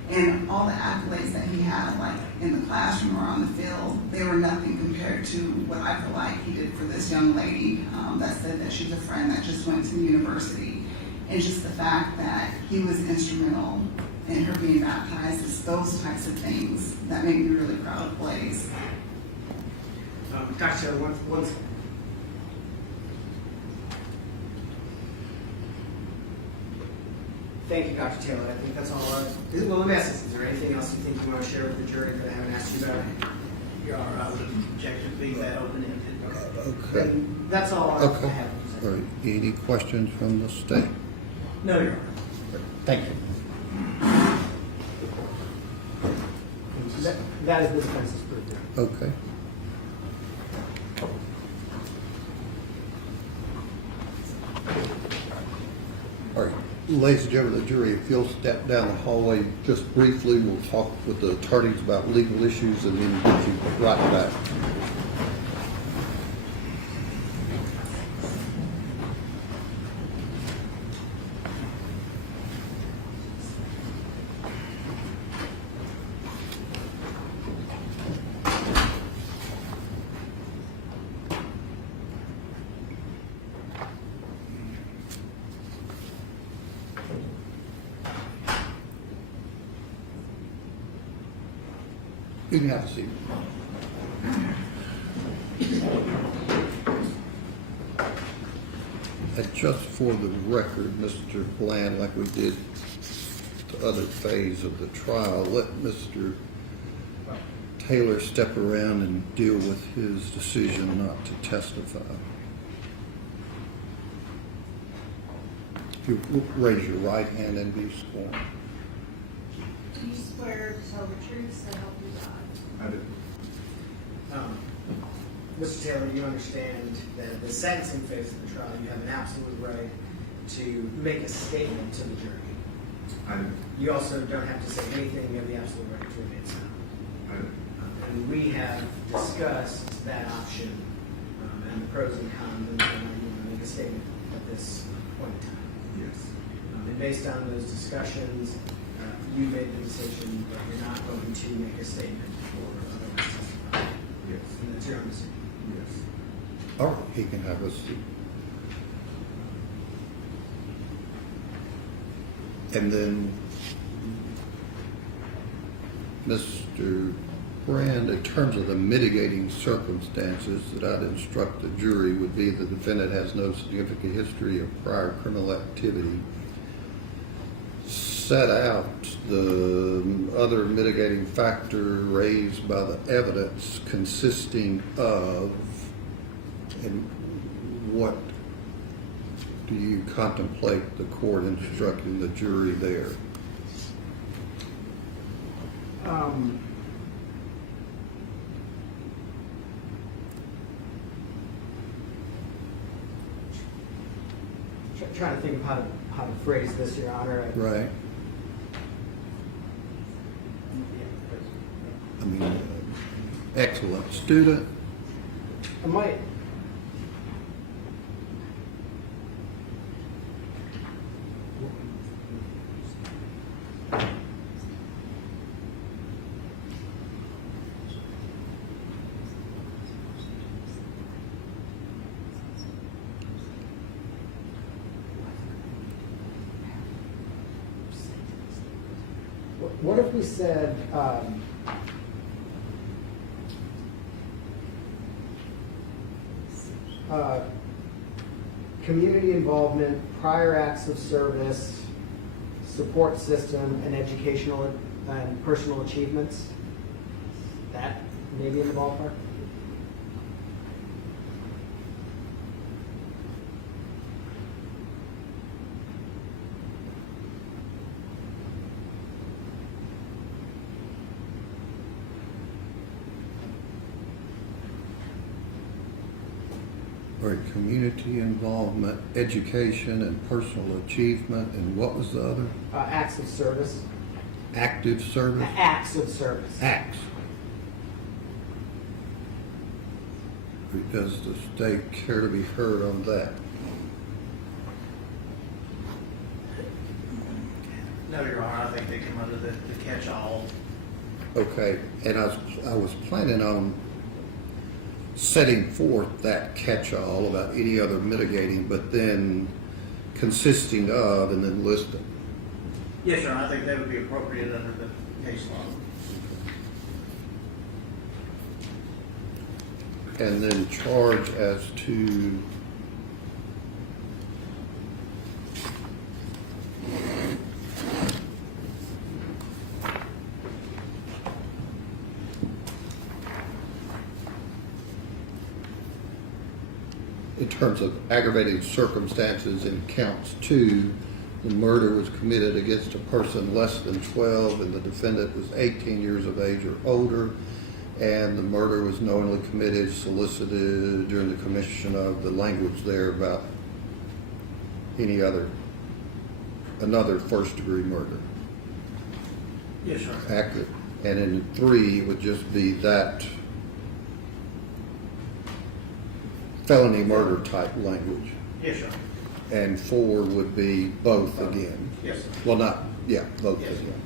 And all the accolades that he had, like in the classroom or on the field, they were nothing compared to what I feel like he did for this young lady that said that she's a friend that just went to university. And just the fact that he was instrumental in her being baptized, it's those types of things that make me really proud of Blaise. Dr. Taylor, one Thank you, Dr. Taylor. I think that's all right. Well, let me ask this. Is there anything else you think you want to share with the jury that I haven't asked you about? Your Honor, I would object to being that open-ended. Okay. And that's all I Okay. have to say. All right. Any questions from the state? No, Your Honor. Thank you. That is the defense's proof. Okay. All right. Ladies and gentlemen of the jury, if you'll step down the hallway just briefly, we'll talk with the attorneys about legal issues and then get you right back. You can have a seat. Just for the record, Mr. Bland, like we did the other phase of the trial, let Mr. Taylor step around and deal with his decision not to testify. If you raise your right hand and be sworn. Do you swear to tell the truth, so help you God? I do. Mr. Taylor, you understand that the sentencing phase of the trial, you have an absolute right to make a statement to the jury. I do. You also don't have to say anything. You have the absolute right to remain silent. I do. And we have discussed that option and the pros and cons, and whether you want to make a statement at this point in time. Yes. And based on those discussions, you made the decision that you're not going to make a statement or otherwise testify. Yes. And that's your own decision. Yes. All right, he can have a seat. And then, Mr. Brand, in terms of the mitigating circumstances that I'd instruct the jury would be the defendant has no significant history of prior criminal activity. Set out the other mitigating factor raised by the evidence consisting of, and what do you contemplate the court instructing the jury there? Trying to think of how to phrase this, Your Honor. Right. I mean, excellent student. I might. What if we said, community involvement, prior acts of service, support system, and educational and personal achievements? That maybe in the ballpark? All right, community involvement, education, and personal achievement, and what was the other? Acts of service. active service? Acts of service. Acts. Does the state care to be heard on that? No, Your Honor, I think they come under the catch-all. Okay, and I was planning on setting forth that catch-all about any other mitigating, but then consisting of and then listing. Yes, Your Honor, I think that would be appropriate under the case law. And then charge as to in terms of aggravating circumstances in counts 2, the murder was committed against a person less than 12 and the defendant was 18 years of age or older, and the murder was knowingly committed, solicited during the commission of the language there about another first-degree murder. Yes, Your Honor. Accurate. And in 3 would just be that felony murder type language. Yes, Your Honor. And 4 would be both again. Yes. Well, both Yes. again.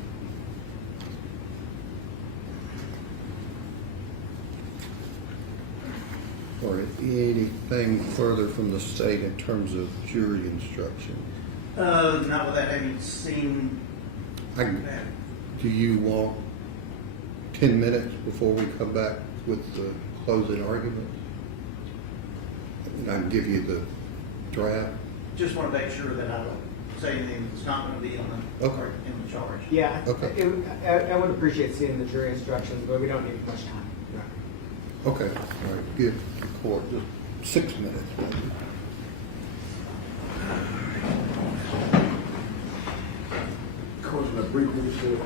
All right, anything further from the state in terms of jury instruction? Not without having seen that. Do you want 10 minutes before we come back with the closing argument? And I can give you the draft. Just want to make sure that I don't say anything that's not going to be in the, Okay. in the charge. Yeah, Okay. I would appreciate seeing the jury instructions, but we don't need much time. Okay, all right, give the court just 6 minutes. Maybe. Court, a brief recess.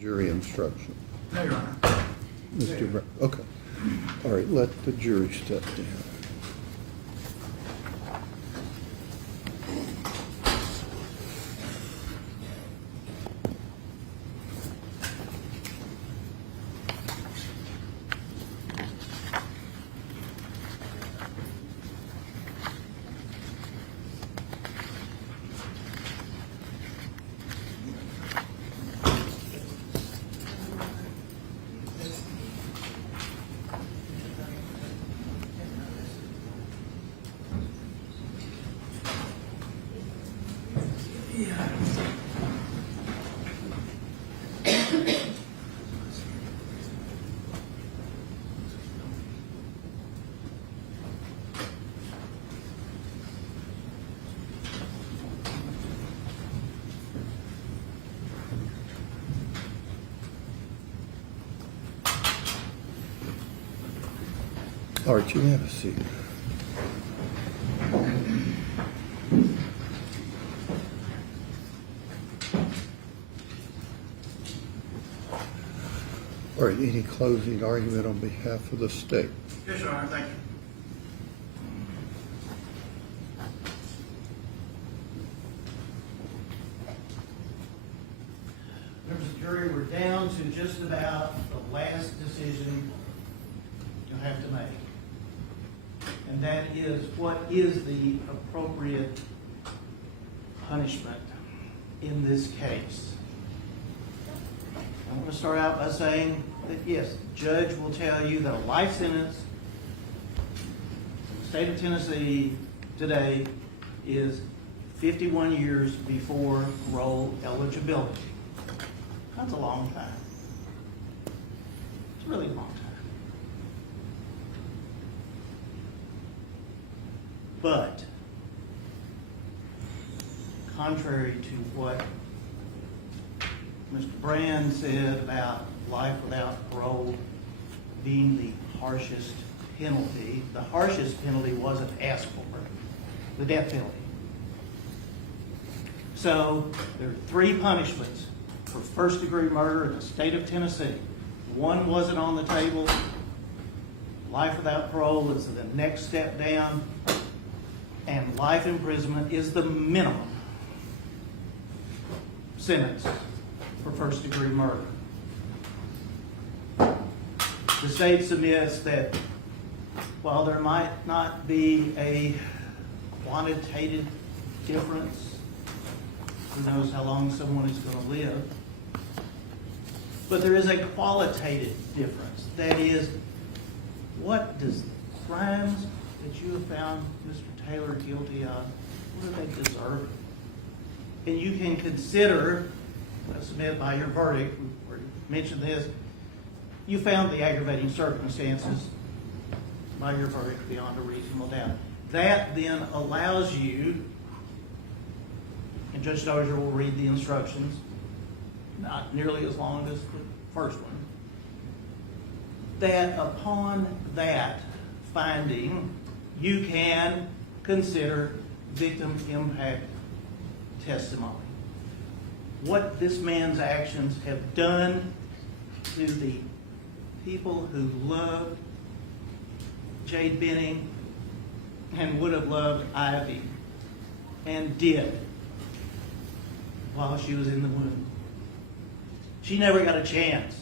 jury instruction? No, Your Honor. Mr. Brown, okay. All right, let the jury step down. All right, you have a seat. All right, any closing argument on behalf of the state? Yes, Your Honor, thank you. Members of the jury, we're down to just about the last decision you'll have to make. And that is, what is the appropriate punishment in this case? I want to start out by saying that yes, the judge will tell you that a life sentence in the state of Tennessee today is 51 years before parole eligibility. That's a long time. It's a really long time. But contrary to what Mr. Brand said about life without parole being the harshest penalty, the harshest penalty wasn't asked for, the death penalty. So there are 3 punishments for first-degree murder in the state of Tennessee. One wasn't on the table. Life without parole is the next step down, and life imprisonment is the minimum sentence for first-degree murder. The state submits that while there might not be a quantitative difference, who knows how long someone is going to live, but there is a qualitative difference. That is, what does crimes that you have found Mr. Taylor guilty of, what do they deserve? And you can consider, I submit by your verdict, we mentioned this, you found the aggravating circumstances by your verdict beyond a reasonable doubt. That then allows you, and Judge Dozier will read the instructions, not nearly as long as the first one, that upon that finding, you can consider victim impact testimony. What this man's actions have done to the people who loved Jade Benning and would have loved Ivy and did while she was in the womb. She never got a chance.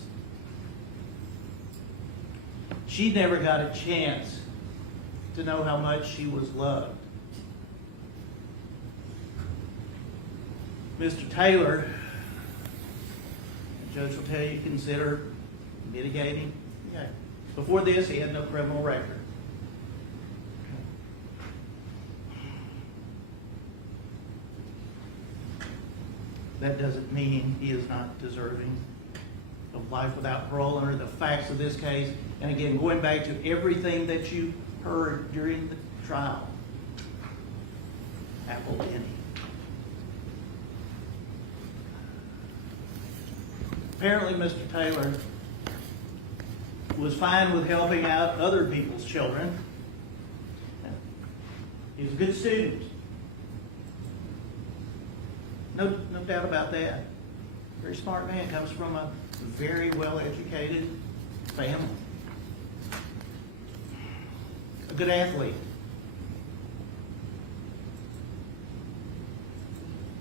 She never got a chance to know how much she was loved. Mr. Taylor, the judge will tell you, consider mitigating. Okay. Before this, he had no criminal record. That doesn't mean he is not deserving of life without parole under the facts of this case. And again, going back to everything that you heard during the trial. Apple Penny. Apparently, Mr. Taylor was fine with helping out other people's children. He was a good student. No doubt about that. Very smart man, comes from a very well-educated family. A good athlete.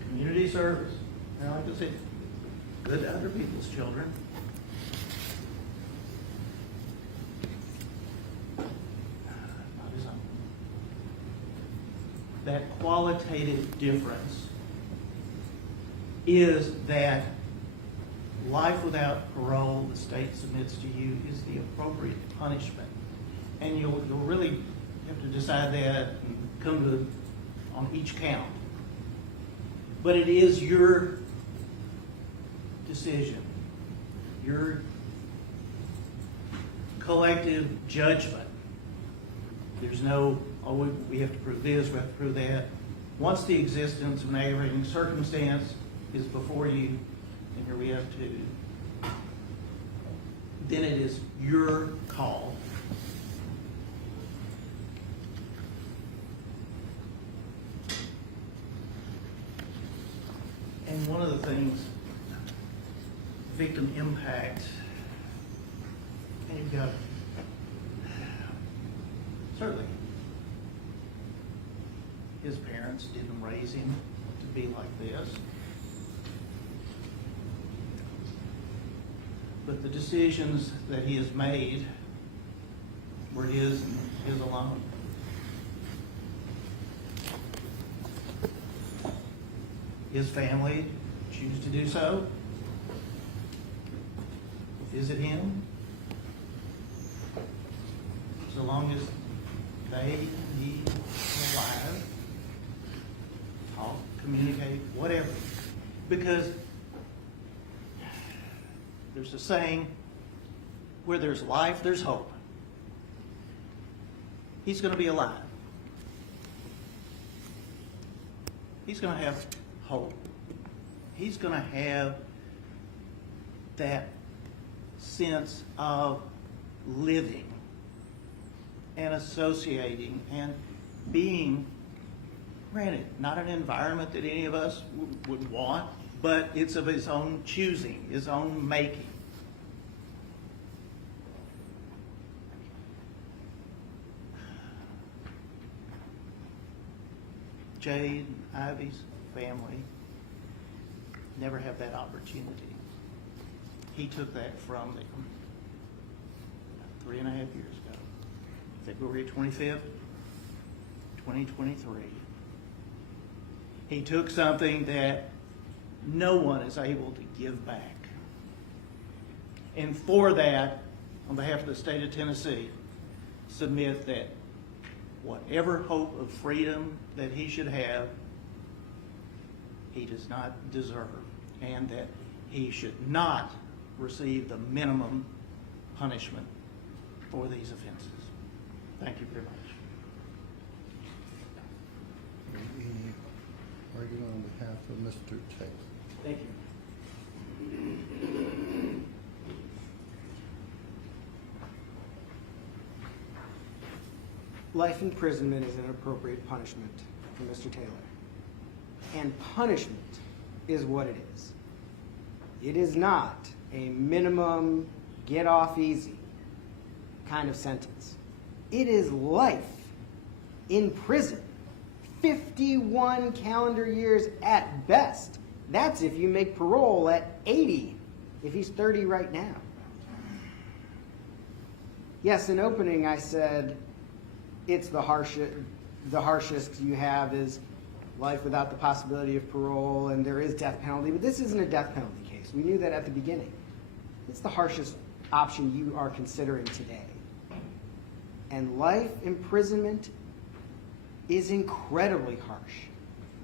Community service. And like I said, good to other people's children. Not his own. That qualitative difference is that life without parole, the state submits to you, is the appropriate punishment. And you'll really have to decide that and come to on each count. But it is your decision, your collective judgment. There's no, oh, we have to prove this, we have to prove that. Once the existence of an aggravating circumstance is before you, and here we have two, then it is your call. And one of the things, victim impact, and you've got, certainly, his parents didn't raise him to be like this. But the decisions that he has made were his and his alone. His family choose to do so. Visit him. So long as he is alive, talk, communicate, whatever. Because there's a saying, where there's life, there's hope. He's going to be alive. He's going to have hope. He's going to have that sense of living and associating and being, granted, not an environment that any of us would want, but it's of his own choosing, his own making. Jade and Ivy's family never have that opportunity. He took that from them 3.5 years ago, February 25th, 2023. He took something that no one is able to give back. And for that, on behalf of the state of Tennessee, submit that whatever hope of freedom that he should have, he does not deserve, and that he should not receive the minimum punishment for these offenses. Thank you very much. Any argument on behalf of Mr. Taylor? Thank you. Life imprisonment is an appropriate punishment for Mr. Taylor. And punishment is what it is. It is not a minimum get off easy kind of sentence. It is life in prison. 51 calendar years at best. That's if you make parole at 80, if he's 30 right now. Yes, in opening I said it's the harshest you have is life without the possibility of parole, and there is death penalty, but this isn't a death penalty case. We knew that at the beginning. It's the harshest option you are considering today. And life imprisonment is incredibly harsh.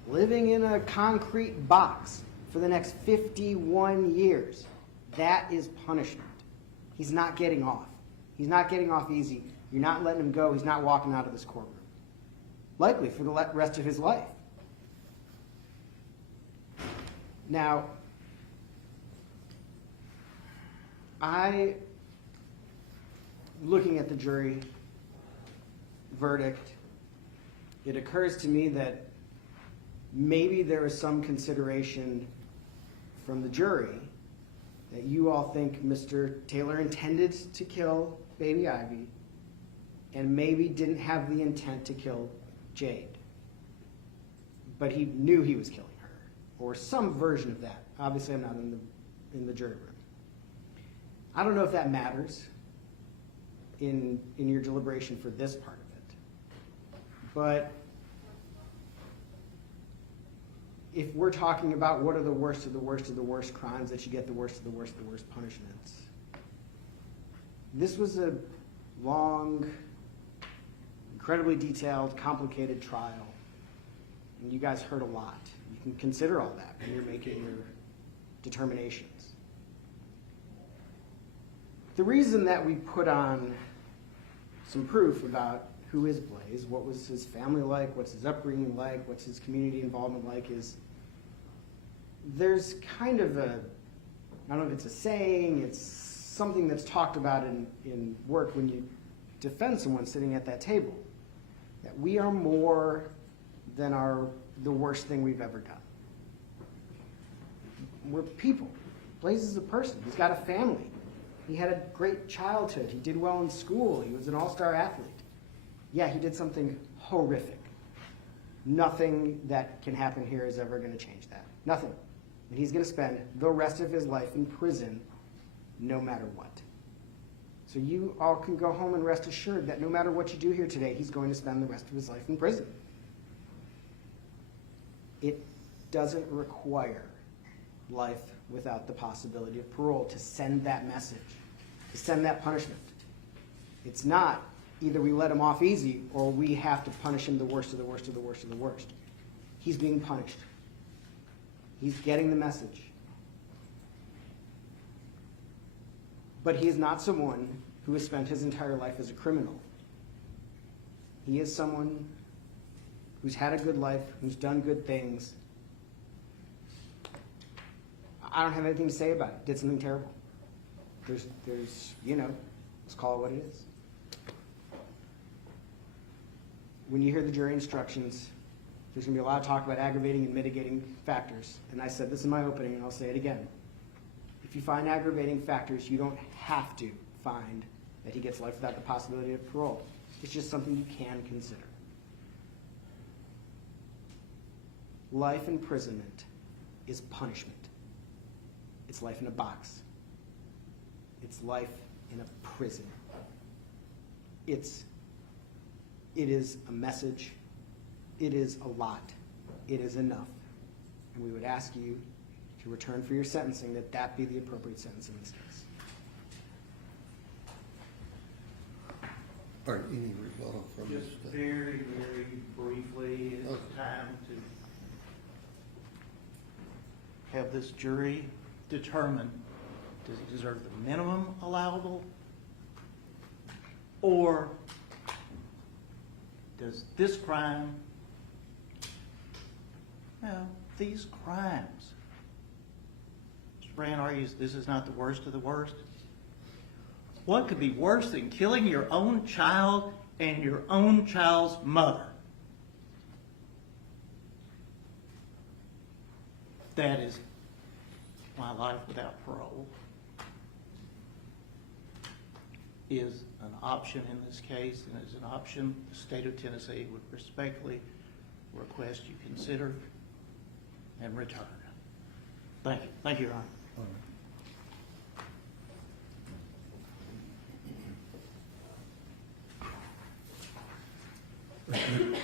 Living in a concrete box for the next 51 years, that is punishment. He's not getting off. He's not getting off easy. You're not letting him go. He's not walking out of this courtroom. Likely for the rest of his life. Now, looking at the jury verdict, it occurs to me that maybe there is some consideration from the jury that you all think Mr. Taylor intended to kill baby Ivy and maybe didn't have the intent to kill Jade. But he knew he was killing her, or some version of that. Obviously, I'm not in the jury room. I don't know if that matters in your deliberation for this part of it. But if we're talking about what are the worst of the worst of the worst crimes that you get the worst of the worst of the worst punishments, this was a long, incredibly detailed, complicated trial. And you guys heard a lot. You can consider all that when you're making your determinations. The reason that we put on some proof about who is Blaise, what was his family like, what's his upbringing like, what's his community involvement like, is there's kind of a, I don't know if it's a saying, it's something that's talked about in work when you defend someone sitting at that table, that we are more than the worst thing we've ever done. We're people. Blaise is a person. He's got a family. He had a great childhood. He did well in school. He was an all-star athlete. Yeah, he did something horrific. Nothing that can happen here is ever going to change that. Nothing. And he's going to spend the rest of his life in prison no matter what. So you all can go home and rest assured that no matter what you do here today, he's going to spend the rest of his life in prison. It doesn't require life without the possibility of parole to send that message, to send that punishment. It's not either we let him off easy or we have to punish him the worst of the worst of the worst of the worst. He's being punished. He's getting the message. But he is not someone who has spent his entire life as a criminal. He is someone who's had a good life, who's done good things. I don't have anything to say about it. Did something terrible. There's, let's call it what it is. When you hear the jury instructions, there's going to be a lot of talk about aggravating and mitigating factors. And I said this in my opening, and I'll say it again. If you find aggravating factors, you don't have to find that he gets life without the possibility of parole. It's just something you can consider. Life imprisonment is punishment. It's life in a box. It's life in a prison. It is a message. It is a lot. It is enough. And we would ask you to return for your sentencing that be the appropriate sentence in this case. All right, any rebuttal from this? Just very, very briefly, it's time to have this jury determine, does he deserve the minimum allowable? Or does this crime, these crimes, Mr. Brand argues this is not the worst of the worst. What could be worse than killing your own child and your own child's mother? That is my life without parole. Is an option in this case, and is an option the state of Tennessee would respectfully request you consider and return. Thank you. Thank you, Your Honor. All right.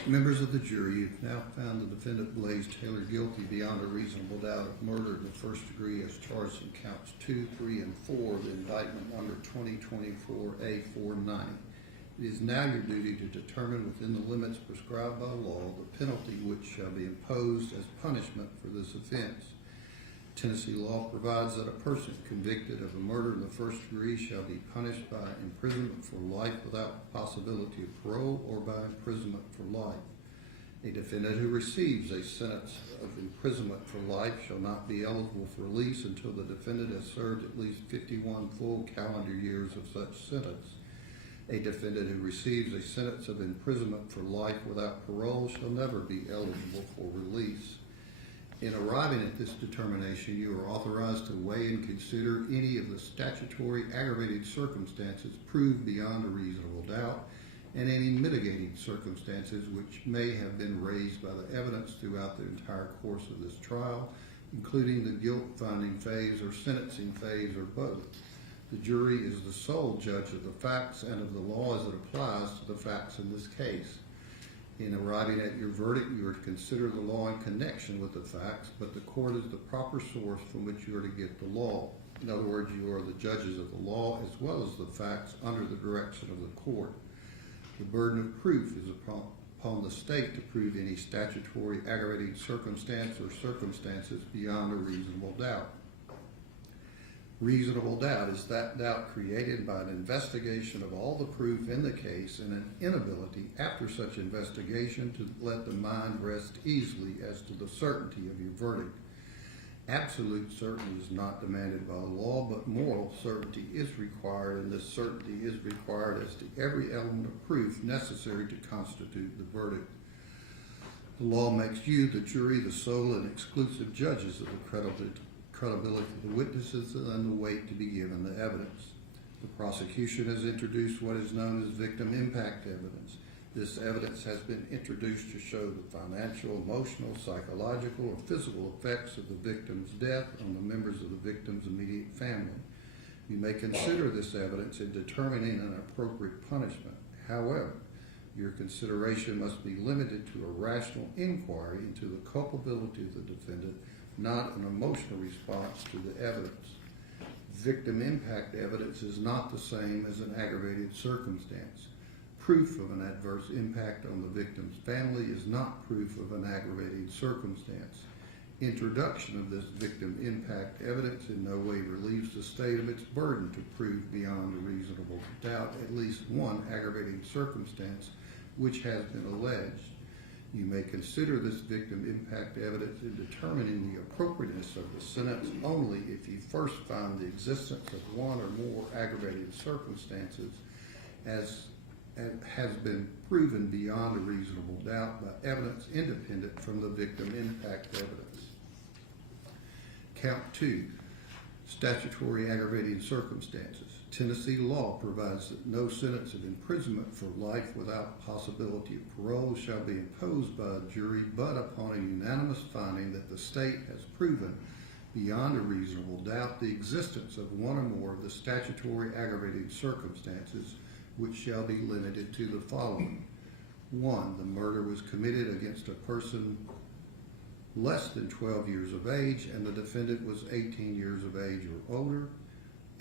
Members of the jury, you've now found the defendant Blaise Taylor guilty beyond a reasonable doubt of murder in the first degree as charged in counts 2, 3, and 4 of the indictment number 2024A49. It is now your duty to determine within the limits prescribed by law the penalty which shall be imposed as punishment for this offense. Tennessee law provides that a person convicted of a murder in the first degree shall be punished by imprisonment for life without possibility of parole or by imprisonment for life. A defendant who receives a sentence of imprisonment for life shall not be eligible for release until the defendant has served at least 51 full calendar years of such sentence. A defendant who receives a sentence of imprisonment for life without parole shall never be eligible for release. In arriving at this determination, you are authorized to weigh and consider any of the statutory aggravating circumstances proved beyond a reasonable doubt and any mitigating circumstances which may have been raised by the evidence throughout the entire course of this trial, including the guilt-finding phase or sentencing phase or both. The jury is the sole judge of the facts and of the law as it applies to the facts in this case. In arriving at your verdict, you are to consider the law in connection with the facts, but the court is the proper source from which you are to get the law. In other words, you are the judges of the law as well as the facts under the direction of the court. The burden of proof is upon the state to prove any statutory aggravating circumstance or circumstances beyond a reasonable doubt. Reasonable doubt is that doubt created by an investigation of all the proof in the case and an inability after such investigation to let the mind rest easily as to the certainty of your verdict. Absolute certainty is not demanded by the law, but moral certainty is required, and this certainty is required as to every element of proof necessary to constitute the verdict. The law makes you, the jury, the sole and exclusive judges of the credibility of the witnesses and the weight to be given the evidence. The prosecution has introduced what is known as victim impact evidence. This evidence has been introduced to show the financial, emotional, psychological, or physical effects of the victim's death on the members of the victim's immediate family. You may consider this evidence in determining an appropriate punishment. However, your consideration must be limited to a rational inquiry into the culpability of the defendant, not an emotional response to the evidence. Victim impact evidence is not the same as an aggravated circumstance. Proof of an adverse impact on the victim's family is not proof of an aggravating circumstance. Introduction of this victim impact evidence in no way relieves the state of its burden to prove beyond a reasonable doubt at least one aggravating circumstance which has been alleged. You may consider this victim impact evidence in determining the appropriateness of the sentence only if you first find the existence of one or more aggravating circumstances as has been proven beyond a reasonable doubt by evidence independent from the victim impact evidence. Count 2, statutory aggravating circumstances. Tennessee law provides that no sentence of imprisonment for life without possibility of parole shall be imposed by a jury but upon a unanimous finding that the state has proven beyond a reasonable doubt the existence of one or more of the statutory aggravating circumstances, which shall be limited to the following. 1, the murder was committed against a person less than 12 years of age and the defendant was 18 years of age or older.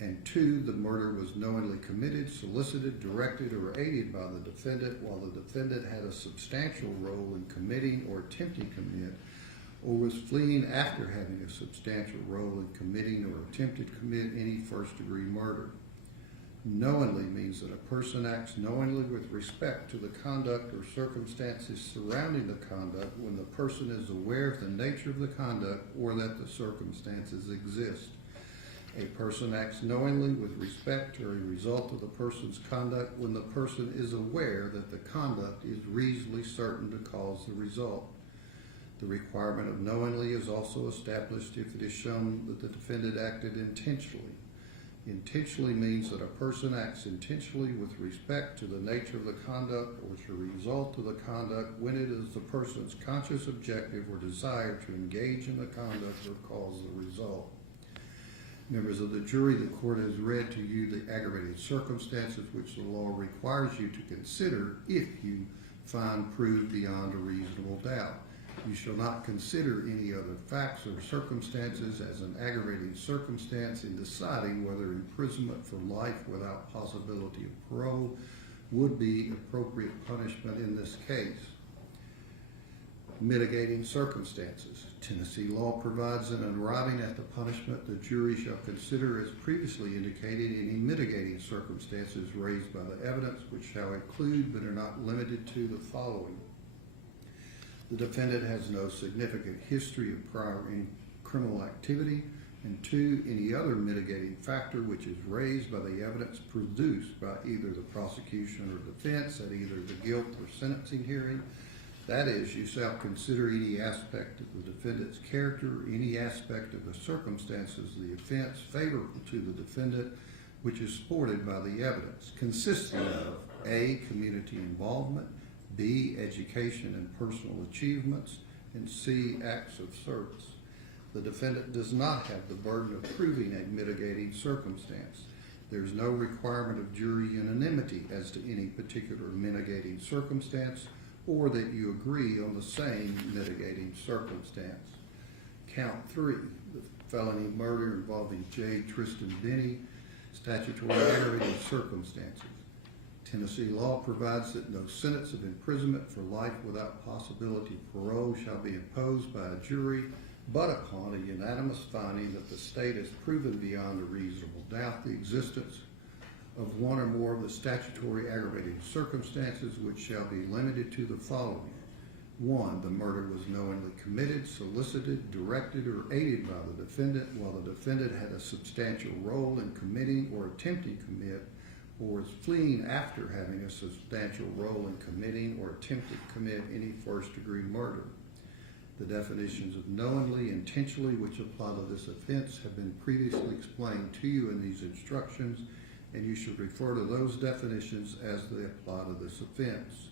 And 2, the murder was knowingly committed, solicited, directed, or aided by the defendant while the defendant had a substantial role in committing or attempting to commit, or was fleeing after having a substantial role in committing or attempted to commit any first-degree murder. Knowingly means that a person acts knowingly with respect to the conduct or circumstances surrounding the conduct when the person is aware of the nature of the conduct or that the circumstances exist. A person acts knowingly with respect to a result of the person's conduct when the person is aware that the conduct is reasonably certain to cause the result. The requirement of knowingly is also established if it is shown that the defendant acted intentionally. Intentionally means that a person acts intentionally with respect to the nature of the conduct or to the result of the conduct when it is the person's conscious objective or desire to engage in the conduct or cause the result. Members of the jury, the court has read to you the aggravated circumstances which the law requires you to consider if you find proved beyond a reasonable doubt. You shall not consider any other facts or circumstances as an aggravating circumstance in deciding whether imprisonment for life without possibility of parole would be appropriate punishment in this case. Mitigating circumstances. Tennessee law provides that in arriving at the punishment, the jury shall consider, as previously indicated, any mitigating circumstances raised by the evidence, which shall include but are not limited to the following. The defendant has no significant history of prior criminal activity, and 2, any other mitigating factor which is raised by the evidence produced by either the prosecution or defense at either the guilt or sentencing hearing, That is, you shall consider any aspect of the defendant's character, any aspect of the circumstances of the offense favorable to the defendant, which is supported by the evidence, consisting of A, community involvement, B, education and personal achievements, and C, acts of service. The defendant does not have the burden of proving a mitigating circumstance. There is no requirement of jury unanimity as to any particular mitigating circumstance, or that you agree on the same mitigating circumstance. Count 3, the felony murder involving J. Tristan Benny, statutory aggravating circumstances. Tennessee law provides that no sentence of imprisonment for life without possibility of parole shall be imposed by a jury, but upon a unanimous finding that the state has proven beyond a reasonable doubt the existence of one or more of the statutory aggravating circumstances, which shall be limited to the following. 1, the murder was knowingly committed, solicited, directed, or aided by the defendant, while the defendant had a substantial role in committing or attempting to commit, or is fleeing after having a substantial role in committing or attempting to commit any first-degree murder. The definitions of knowingly, intentionally, which apply to this offense, have been previously explained to you in these instructions, and you should refer to those definitions as they apply to this offense.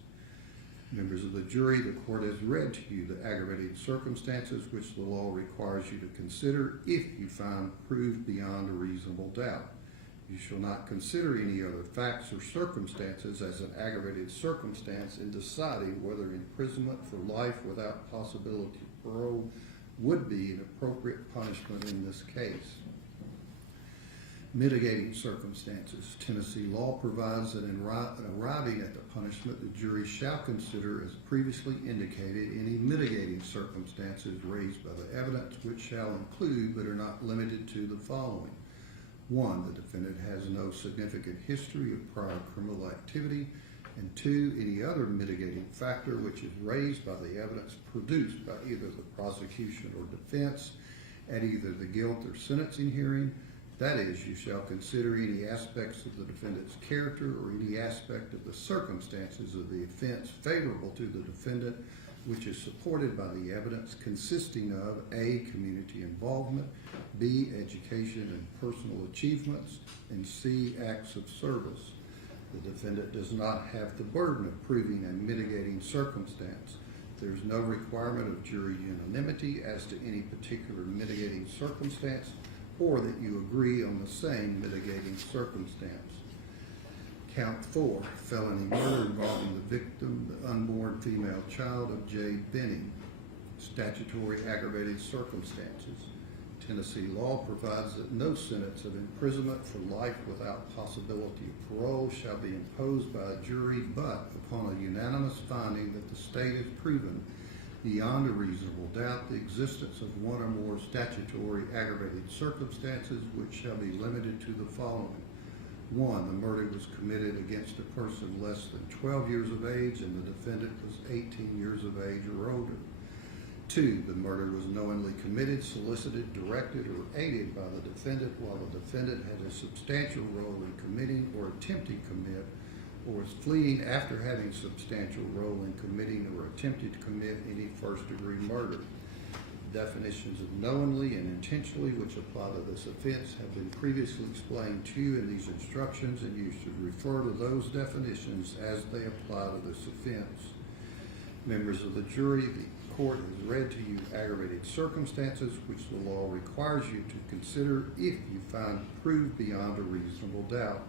Members of the jury, the court has read to you the aggravating circumstances which the law requires you to consider if you find proved beyond a reasonable doubt. You shall not consider any other facts or circumstances as an aggravated circumstance in deciding whether imprisonment for life without possibility of parole would be an appropriate punishment in this case. Mitigating circumstances. Tennessee law provides that in arriving at the punishment, the jury shall consider, as previously indicated, any mitigating circumstances raised by the evidence, which shall include but are not limited to the following. 1, the defendant has no significant history of prior criminal activity, and 2, any other mitigating factor which is raised by the evidence produced by either the prosecution or defense at either the guilt or sentencing hearing. That is, you shall consider any aspects of the defendant's character or any aspect of the circumstances of the offense favorable to the defendant, which is supported by the evidence, consisting of A, community involvement, B, education and personal achievements, and C, acts of service. The defendant does not have the burden of proving a mitigating circumstance. There is no requirement of jury unanimity as to any particular mitigating circumstance, or that you agree on the same mitigating circumstance. Count 4, felony murder involving the victim, the unborn female child of J. Benning. Statutory aggravated circumstances. Tennessee law provides that no sentence of imprisonment for life without possibility of parole shall be imposed by a jury, but upon a unanimous finding that the state has proven beyond a reasonable doubt the existence of one or more statutory aggravated circumstances, which shall be limited to the following. 1, the murder was committed against a person less than 12 years of age and the defendant was 18 years of age or older. 2, the murder was knowingly committed, solicited, directed, or aided by the defendant while the defendant had a substantial role in committing or attempting to commit, or was fleeing after having a substantial role in committing or attempting to commit any first-degree murder. Definitions of knowingly and intentionally, which apply to this offense, have been previously explained to you in these instructions, and you should refer to those definitions as they apply to this offense. Members of the jury, the court has read to you aggravated circumstances which the law requires you to consider if you find proved beyond a reasonable doubt.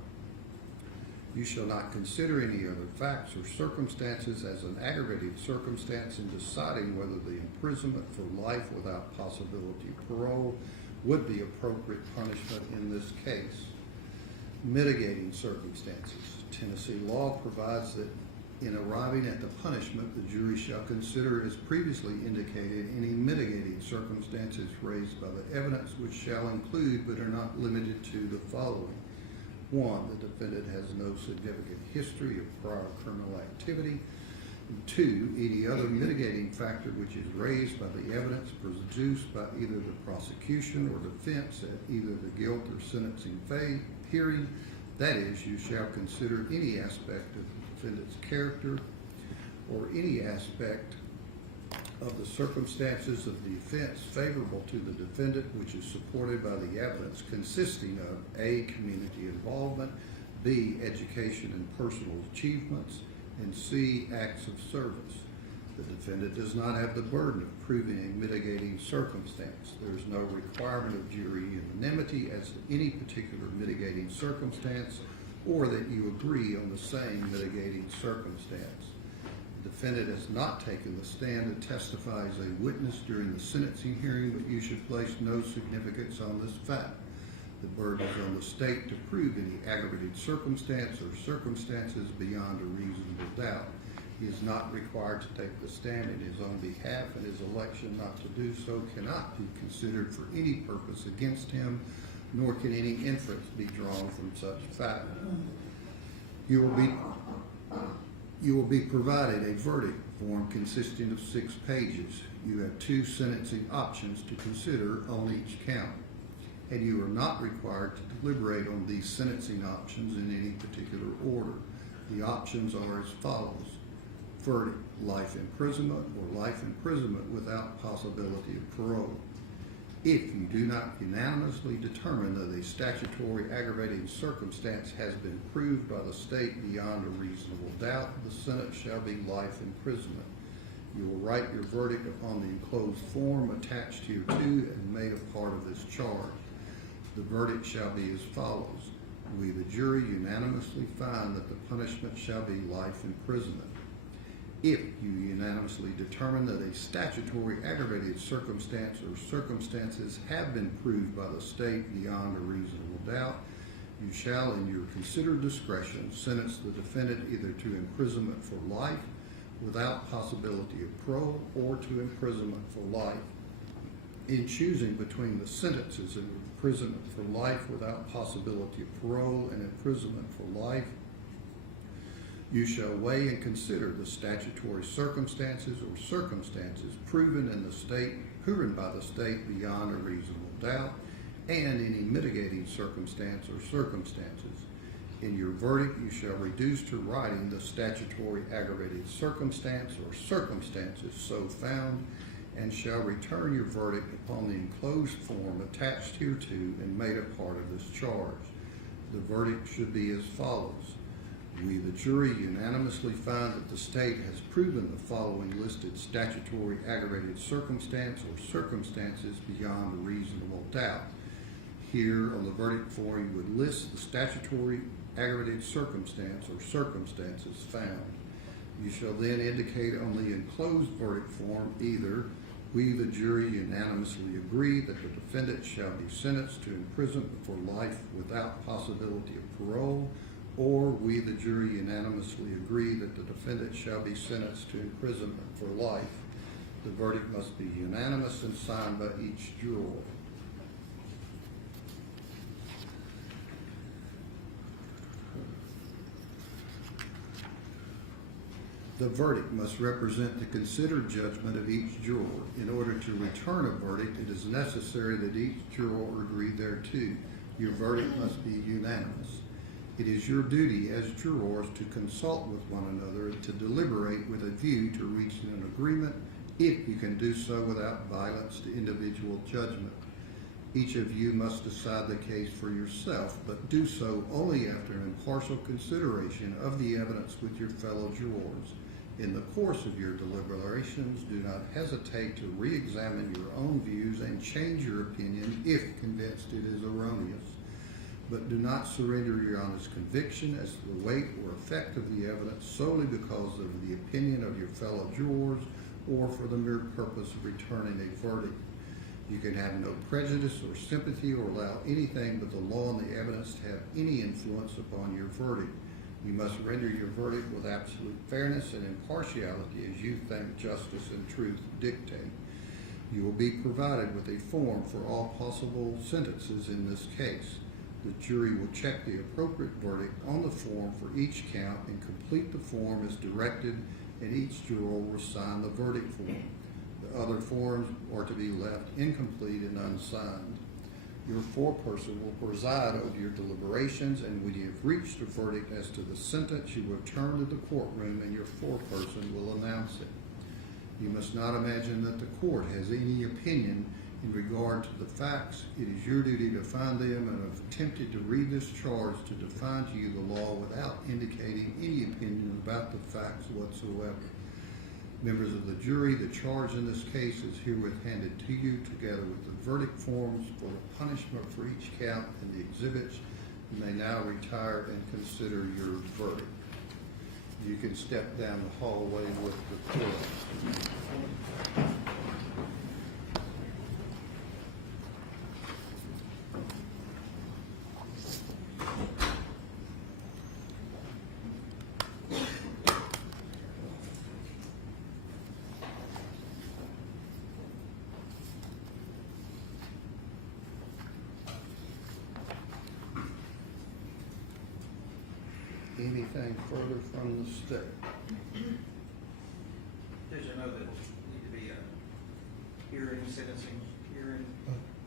You shall not consider any other facts or circumstances as an aggravated circumstance in deciding whether the imprisonment for life without possibility of parole would be appropriate punishment in this case. Mitigating circumstances. Tennessee law provides that in arriving at the punishment, the jury shall consider, as previously indicated, any mitigating circumstances raised by the evidence, which shall include but are not limited to the following. 1, the defendant has no significant history of prior criminal activity. 2, any other mitigating factor which is raised by the evidence produced by either the prosecution or defense at either the guilt or sentencing hearing. That is, you shall consider any aspect of the defendant's character or any aspect of the circumstances of the offense favorable to the defendant which is supported by the evidence consisting of A, community involvement, B, education and personal achievements, and C, acts of service. The defendant does not have the burden of proving a mitigating circumstance. There is no requirement of jury unanimity as to any particular mitigating circumstance, or that you agree on the same mitigating circumstance. The defendant has not taken the stand and testify as a witness during the sentencing hearing, but you should place no significance on this fact. The burden is on the state to prove any aggravated circumstance or circumstances beyond a reasonable doubt. He is not required to take the stand in his own behalf, and his election not to do so cannot be considered for any purpose against him, nor can any inference be drawn from such fact. You will be provided a verdict form consisting of 6 pages. You have 2 sentencing options to consider on each count, and you are not required to deliberate on these sentencing options in any particular order. The options are as follows. Verdict, life imprisonment or life imprisonment without possibility of parole. If you do not unanimously determine that a statutory aggravating circumstance has been proved by the state beyond a reasonable doubt, the sentence shall be life imprisonment. You will write your verdict upon the enclosed form attached hereto and made a part of this charge. The verdict shall be as follows. We, the jury, unanimously find that the punishment shall be life imprisonment. If you unanimously determine that a statutory aggravated circumstance or circumstances have been proved by the state beyond a reasonable doubt, you shall, in your considered discretion, sentence the defendant either to imprisonment for life without possibility of parole or to imprisonment for life. In choosing between the sentences of imprisonment for life without possibility of parole and imprisonment for life, you shall weigh and consider the statutory circumstances or circumstances proven by the state beyond a reasonable doubt, and any mitigating circumstance or circumstances. In your verdict, you shall reduce to writing the statutory aggravated circumstance or circumstances so found, and shall return your verdict upon the enclosed form attached hereto and made a part of this charge. The verdict should be as follows. We, the jury, unanimously find that the state has proven the following listed statutory aggravated circumstance or circumstances beyond a reasonable doubt. Here on the verdict form, you would list the statutory aggravated circumstance or circumstances found. You shall then indicate on the enclosed verdict form either we, the jury, unanimously agree that the defendant shall be sentenced to imprisonment for life without possibility of parole, or we, the jury, unanimously agree that the defendant shall be sentenced to imprisonment for life. The verdict must be unanimous and signed by each juror. The verdict must represent the considered judgment of each juror. In order to return a verdict, it is necessary that each juror agree thereto. Your verdict must be unanimous. It is your duty as jurors to consult with one another and to deliberate with a view to reaching an agreement if you can do so without violence to individual judgment. Each of you must decide the case for yourself, but do so only after an impartial consideration of the evidence with your fellow jurors. In the course of your deliberations, do not hesitate to re-examine your own views and change your opinion if convinced it is erroneous. But do not surrender your honest conviction as to the weight or effect of the evidence solely because of the opinion of your fellow jurors or for the mere purpose of returning a verdict. You can have no prejudice or sympathy or allow anything but the law and the evidence to have any influence upon your verdict. You must render your verdict with absolute fairness and impartiality as you think justice and truth dictate. You will be provided with a form for all possible sentences in this case. The jury will check the appropriate verdict on the form for each count and complete the form as directed, and each juror will sign the verdict form. The other forms are to be left incomplete and unsigned. Your foreperson will preside over your deliberations, and when you have reached a verdict as to the sentence, you will return to the courtroom and your foreperson will announce it. You must not imagine that the court has any opinion in regard to the facts. It is your duty to find them, and have attempted to read this charge to define to you the law without indicating any opinion about the facts whatsoever. Members of the jury, the charge in this case is herewith handed to you, together with the verdict forms for the punishment for each count and the exhibits. You may now retire and consider your verdict. You can step down the hallway with the court. Anything further from the state? Did you know that need to be a hearing, sentencing hearing?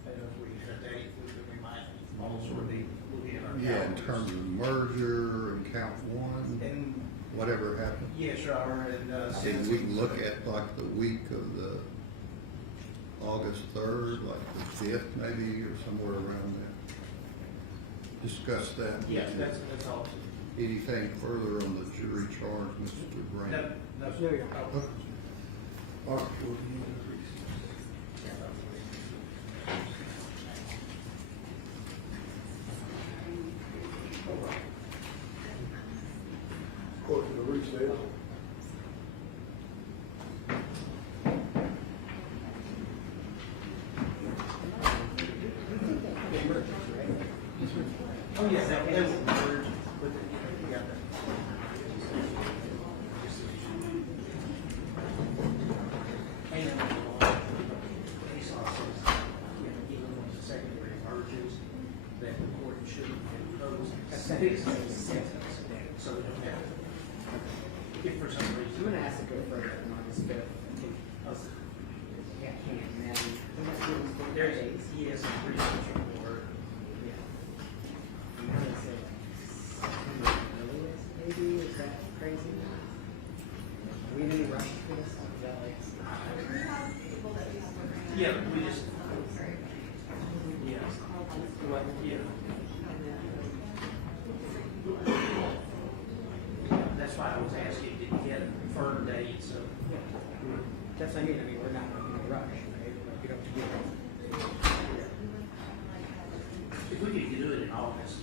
And if we had a date, we might also be looking at our Yeah, in calendars. terms of merger and count one, And, whatever happened. yes, Your Honor, and And sentencing. we can look at like the week of the August 3rd, like the 5th maybe, or somewhere around there. Discuss that. Yes, that's all. Anything further on the jury charge, Mr. Grant? No, no, No, Your no. All right, we'll be in recess. Court to the recess. Oh, yes, that was merged with it, you got that. And then, case law says, even when the secondary merges, that the court should impose a fixed sentence, so they don't have to, if for some I'm reason. gonna ask to go further on August 5th. I think us, yeah, I can't imagine. I think that's really important. There's a, he has some research report. Yeah. I'm gonna say like September earliest, maybe, is that crazy? Are we in any rush for this? Is that like? Yeah, we just. Yeah. What, yeah. That's why I was asking, did you get a firm date, so. Yeah. That's what I mean, we're not in a rush, right? Like, we don't have to get. If we could do it in August,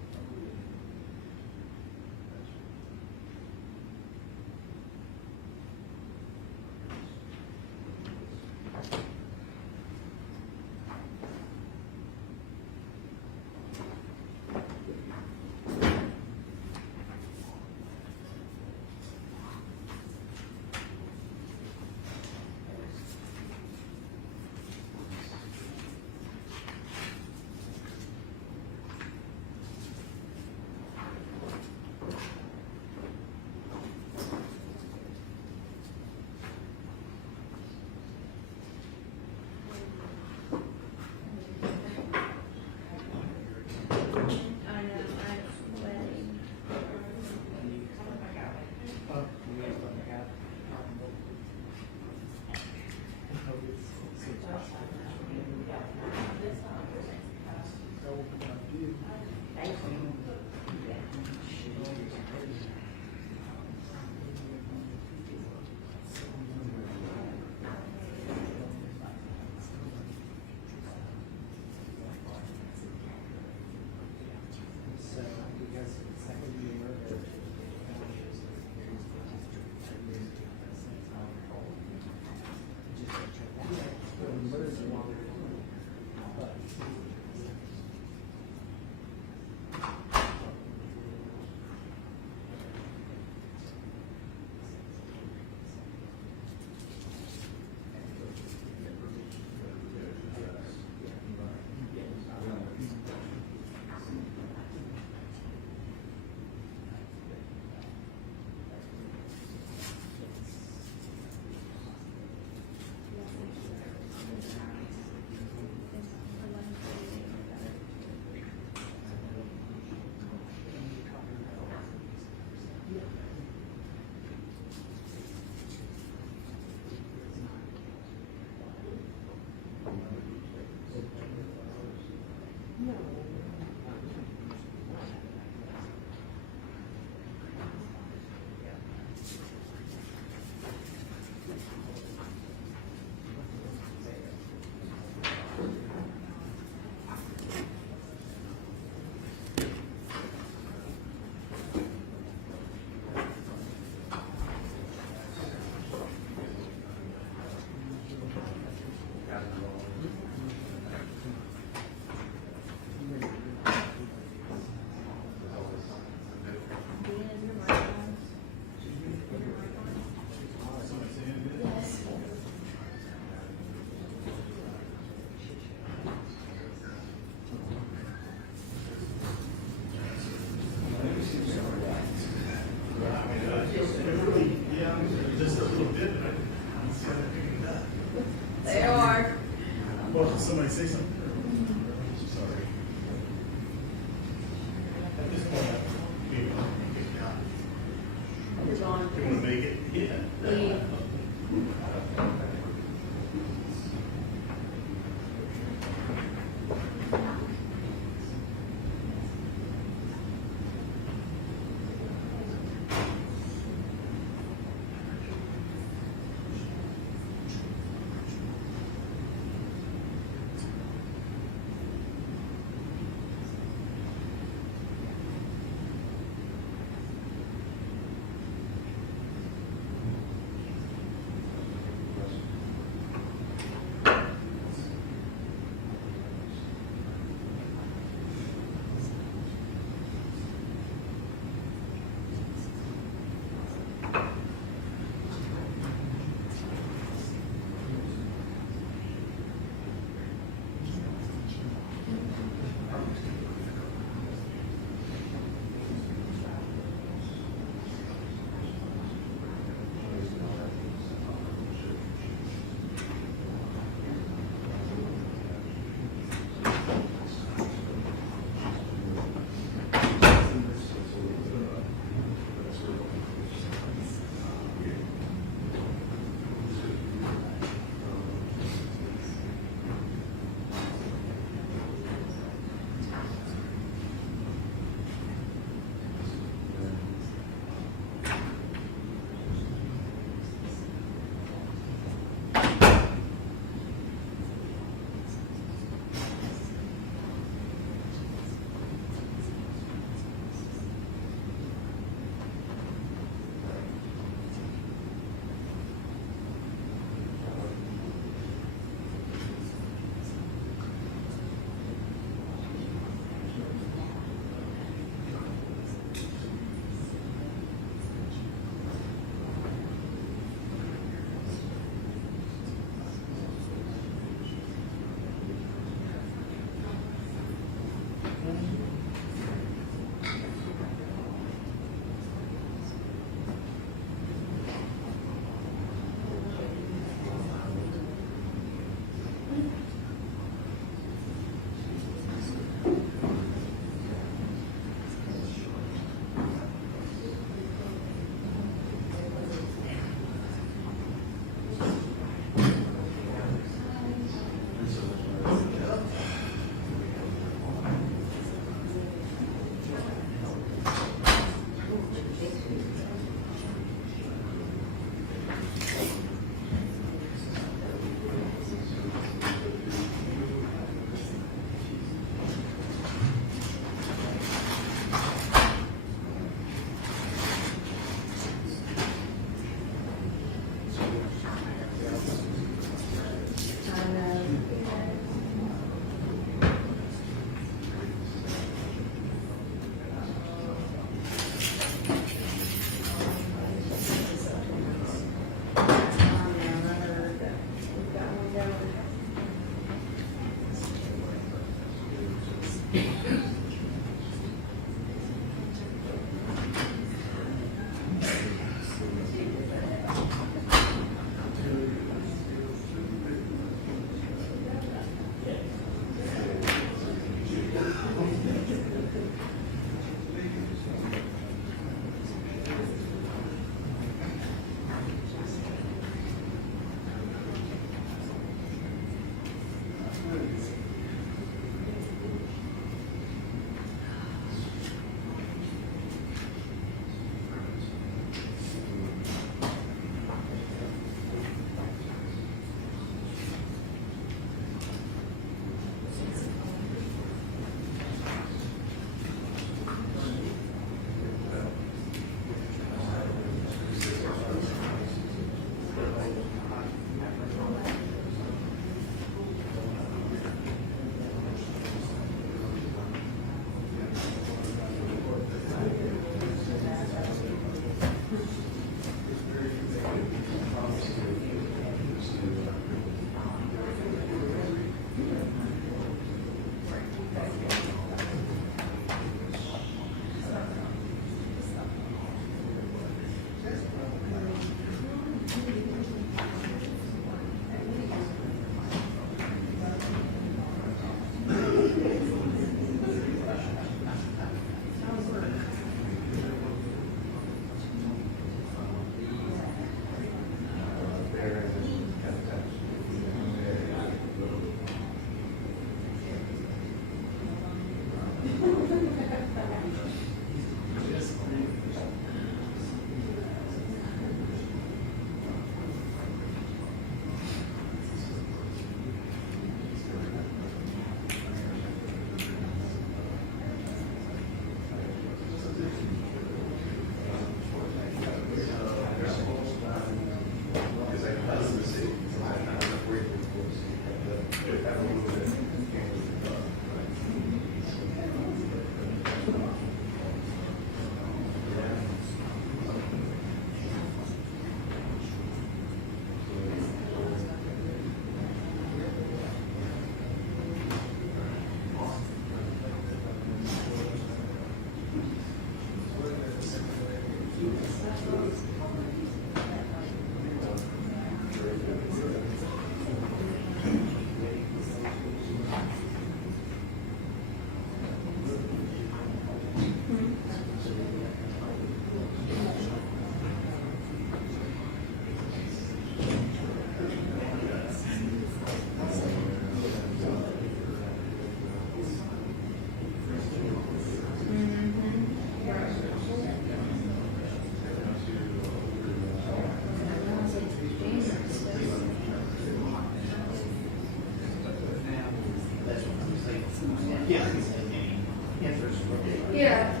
Yeah.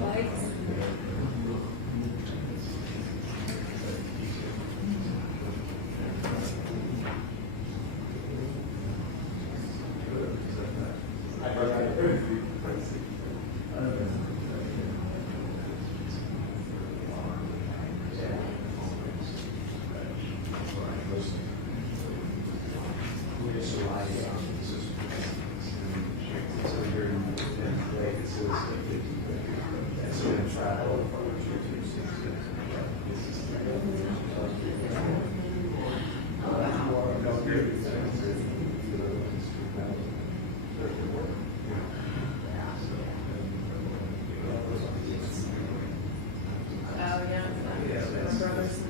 Lights. Oh, yeah. My brother's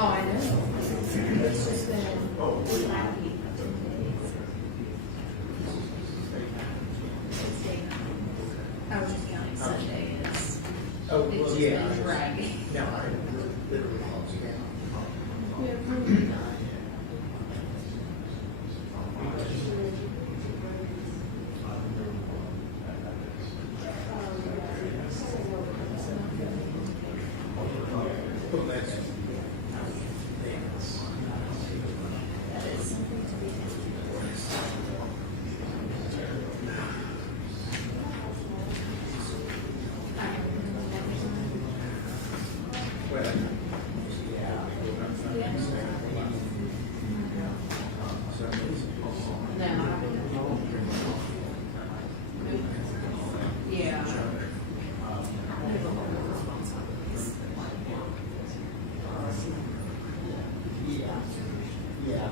Oh, I know. It's just been cloudy. I was just counting Sunday is. Oh, It's well, just yeah. been dragging. No, I literally lost Yeah. Yeah.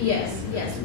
Yes, yes.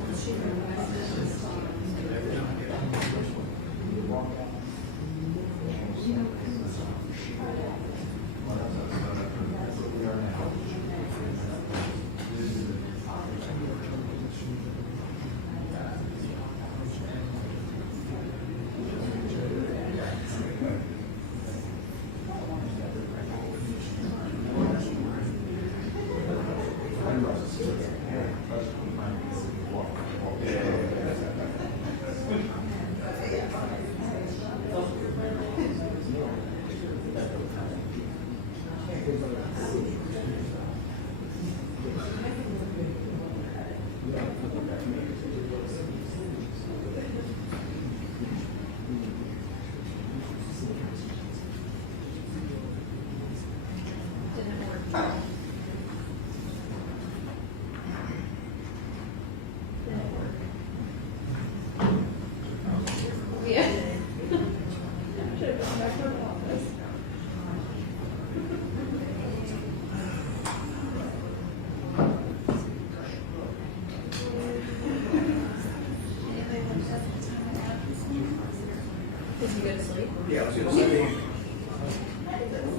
Yeah, I was gonna say.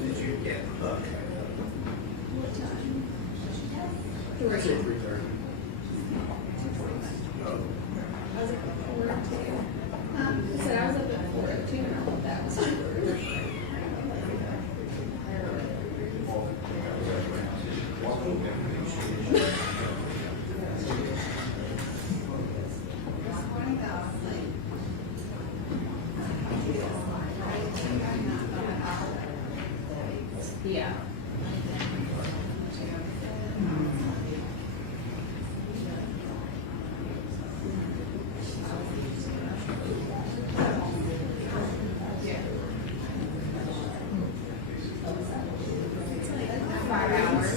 Did you get hooked? What time? I say 3:30. Oh. I was up at 4 too. I said I was up at 4 too, and I thought that was weird. Yeah. It's like 5 hours.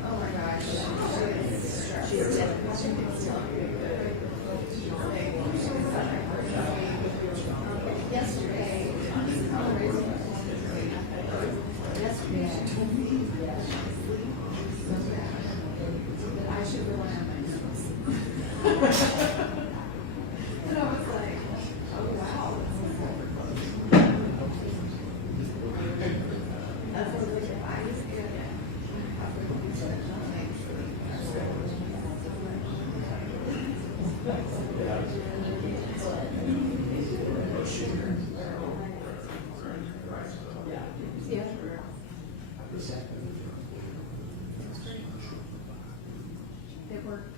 Oh my gosh. She's yesterday, she told me that I should go on my notes. And I was like, oh wow. That's what I was like, if I was good at yeah. It worked.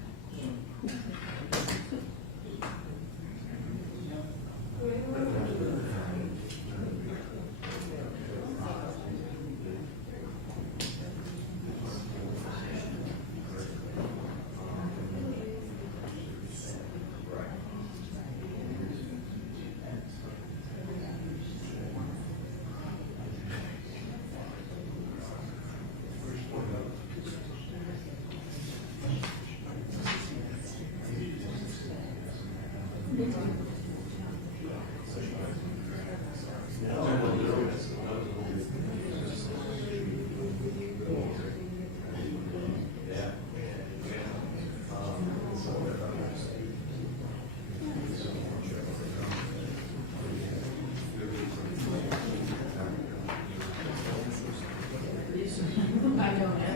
I don't know.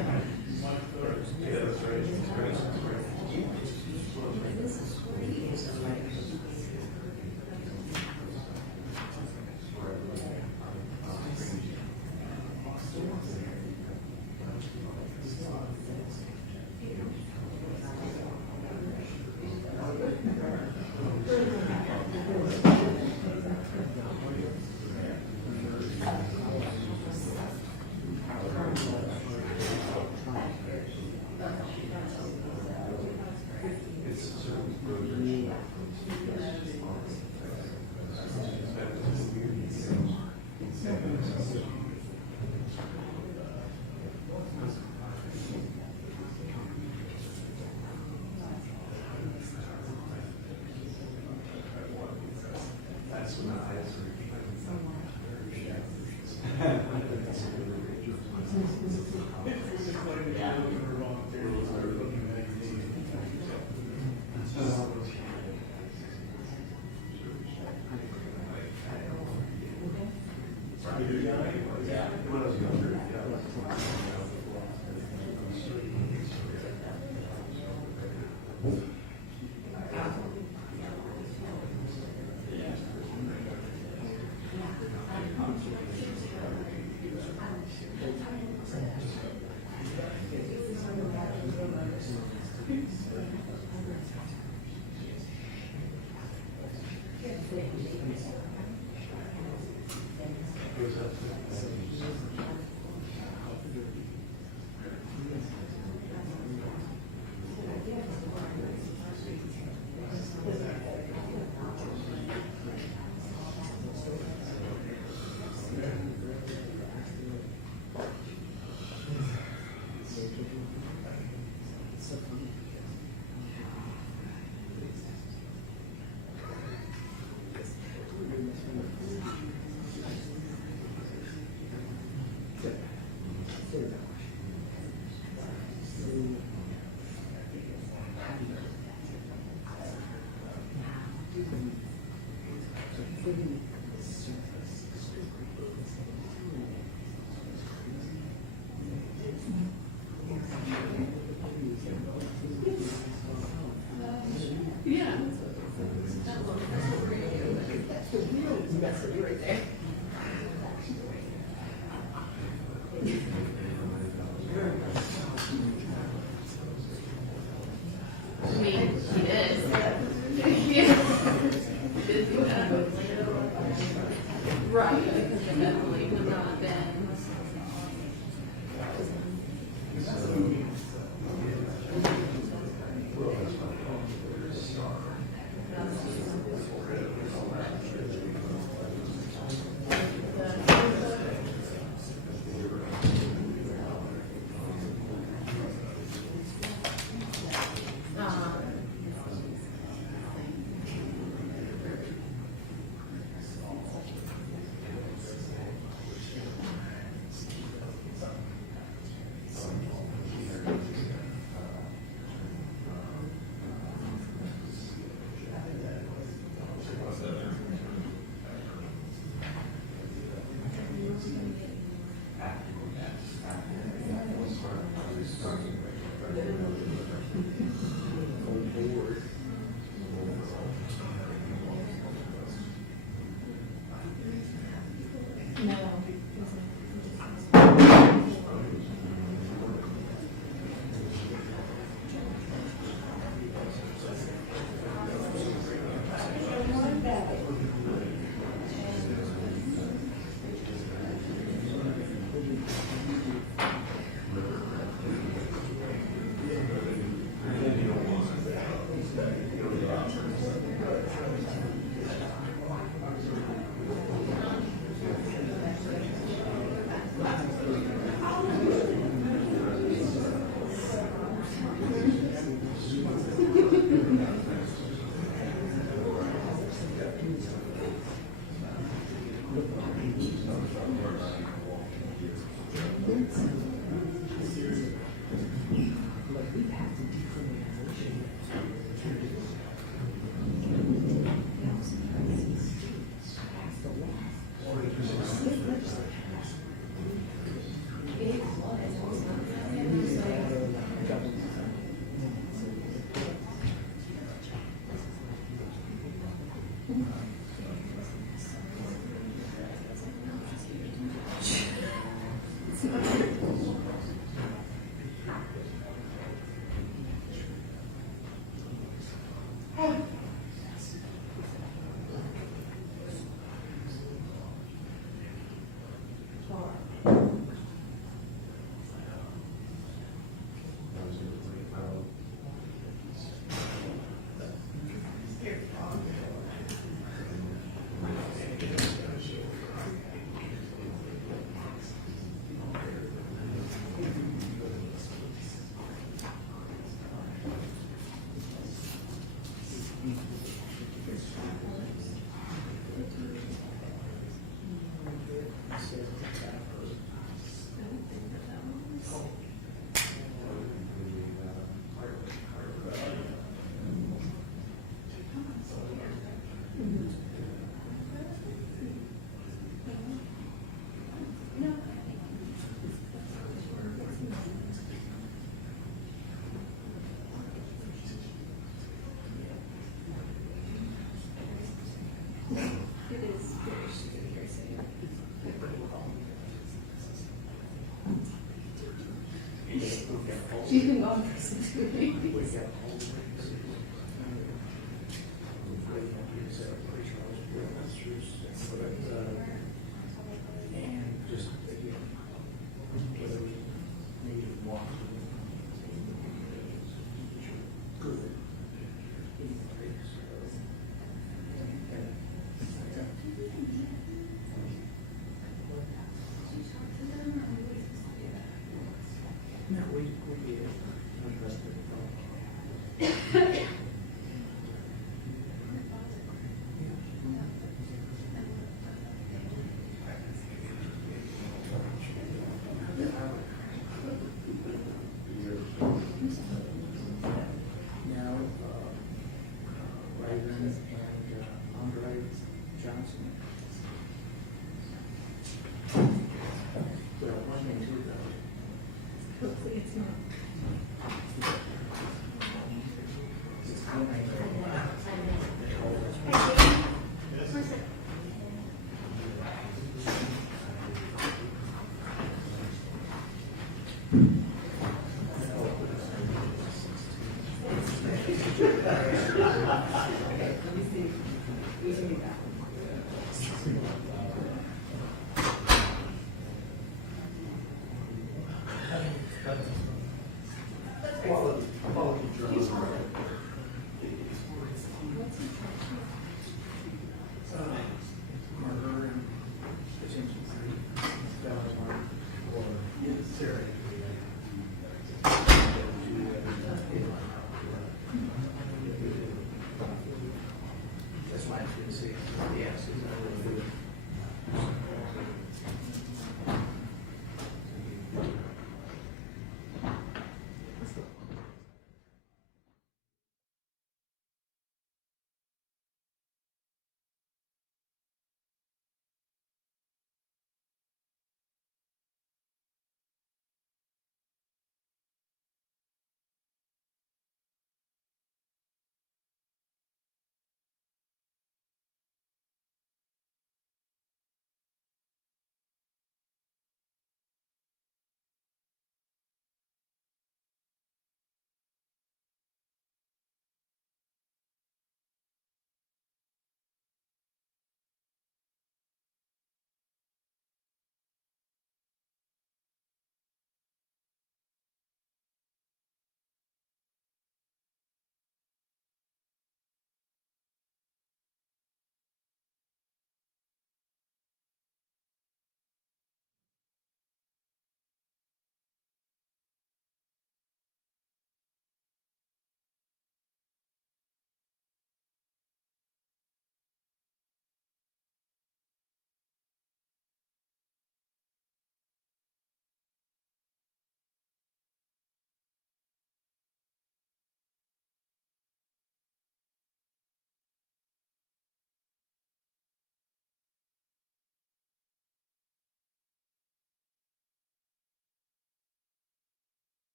custody right there. I mean, he is. He did do that. Right, because it definitely would not have been. She's been gone for 6 weeks. No, we did.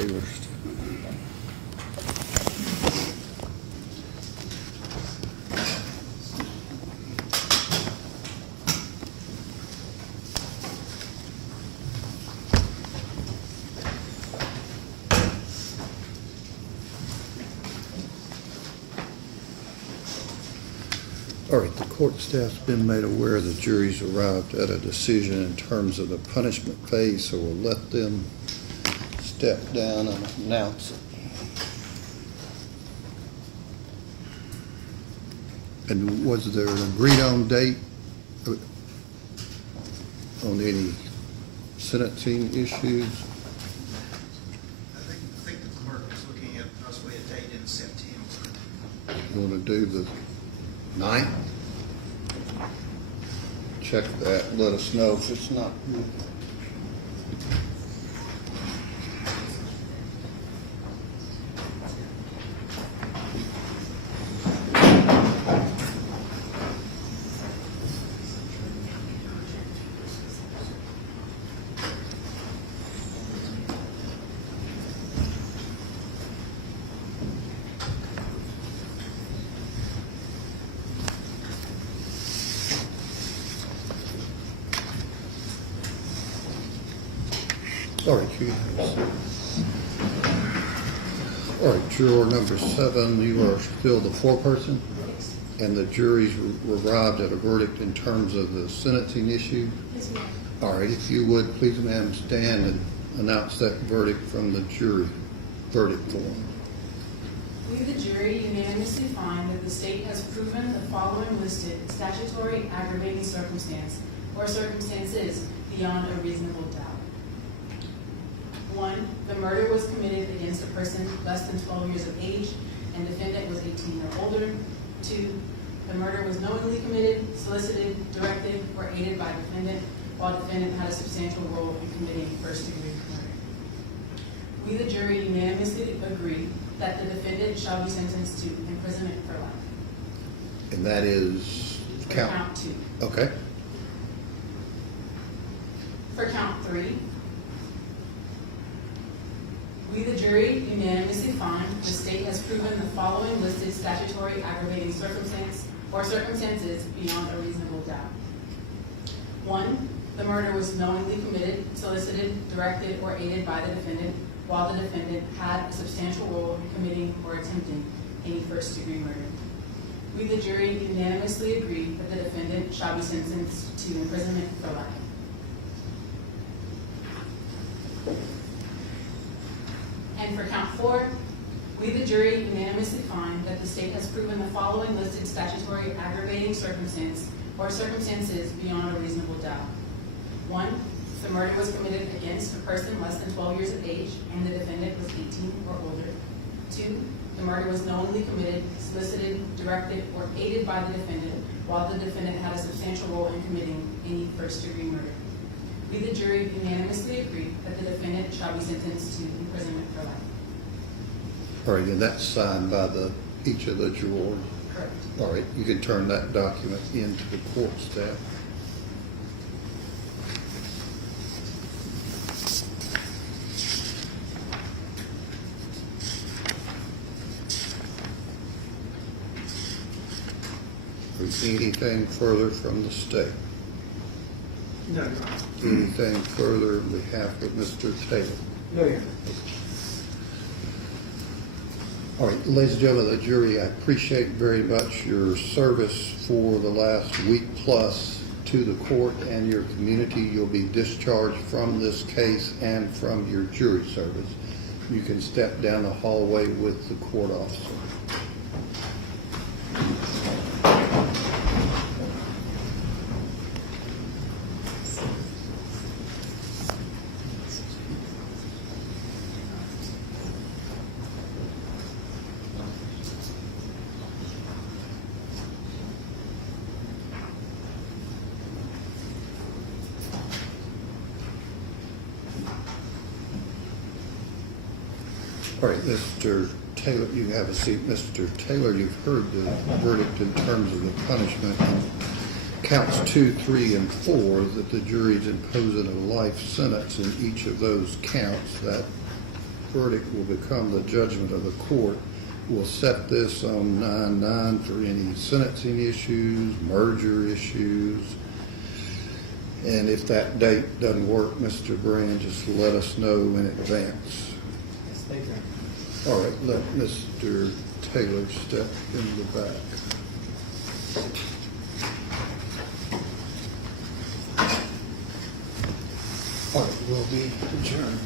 Taylor. All right, the court staff's been made aware the jury's arrived at a decision in terms of the punishment phase, so we'll let them step down and announce it. And was there an agreed-on date on any sentencing issues? I think the clerk is looking at possibly a date in September. You want to do the 9th? Check that, let us know if it's not. All right, all right, juror number 7, you are still the foreperson? And the jury's arrived at a verdict in terms of the sentencing issue? Yes, ma'am. All right, if you would, please, ma'am, stand and announce that verdict from the jury verdict form. We, the jury, unanimously find that the state has proven the following listed statutory aggravating circumstance or circumstances beyond a reasonable doubt. 1, the murder was committed against a person less than 12 years of age and defendant was 18 or older. 2, the murder was knowingly committed, solicited, directed, or aided by defendant while defendant had a substantial role in committing first-degree murder. We, the jury, unanimously agree that the defendant shall be sentenced to imprisonment for life. And that is count? Count 2. Okay. For count 3, we, the jury, unanimously find the state has proven the following listed statutory aggravating circumstance or circumstances beyond a reasonable doubt. 1, the murder was knowingly committed, solicited, directed, or aided by the defendant while the defendant had a substantial role in committing or attempting any first-degree murder. We, the jury, unanimously agree that the defendant shall be sentenced to imprisonment for life. And for count 4, we, the jury, unanimously find that the state has proven the following listed statutory aggravating circumstance or circumstances beyond a reasonable doubt. 1, the murder was committed against a person less than 12 years of age and the defendant was 18 or older. 2, the murder was knowingly committed, solicited, directed, or aided by the defendant while the defendant had a substantial role in committing any first-degree murder. We, the jury, unanimously agree that the defendant shall be sentenced to imprisonment for life. All right, and that's signed by each of the jurors? Correct. All right, you can turn that document into the court staff. Anything further from the state? No, Your Honor. Anything further on behalf of Mr. Taylor? No, Your Honor. All right, ladies and gentlemen of the jury, I appreciate very much your service for the last week plus to the court and your community. You'll be discharged from this case and from your jury service. You can step down the hallway with the court officer. All right, Mr. Taylor, you have a seat. Mr. Taylor, you've heard the verdict in terms of the punishment. Counts 2, 3, and 4, that the jury's imposing a life sentence in each of those counts. That verdict will become the judgment of the court. We'll set this on 9/9 for any sentencing issues, merger issues. And if that date doesn't work, Mr. Brand, just let us know in advance. Yes, thank you. All right, let Mr. Taylor step in the back. All right, we'll be adjourned.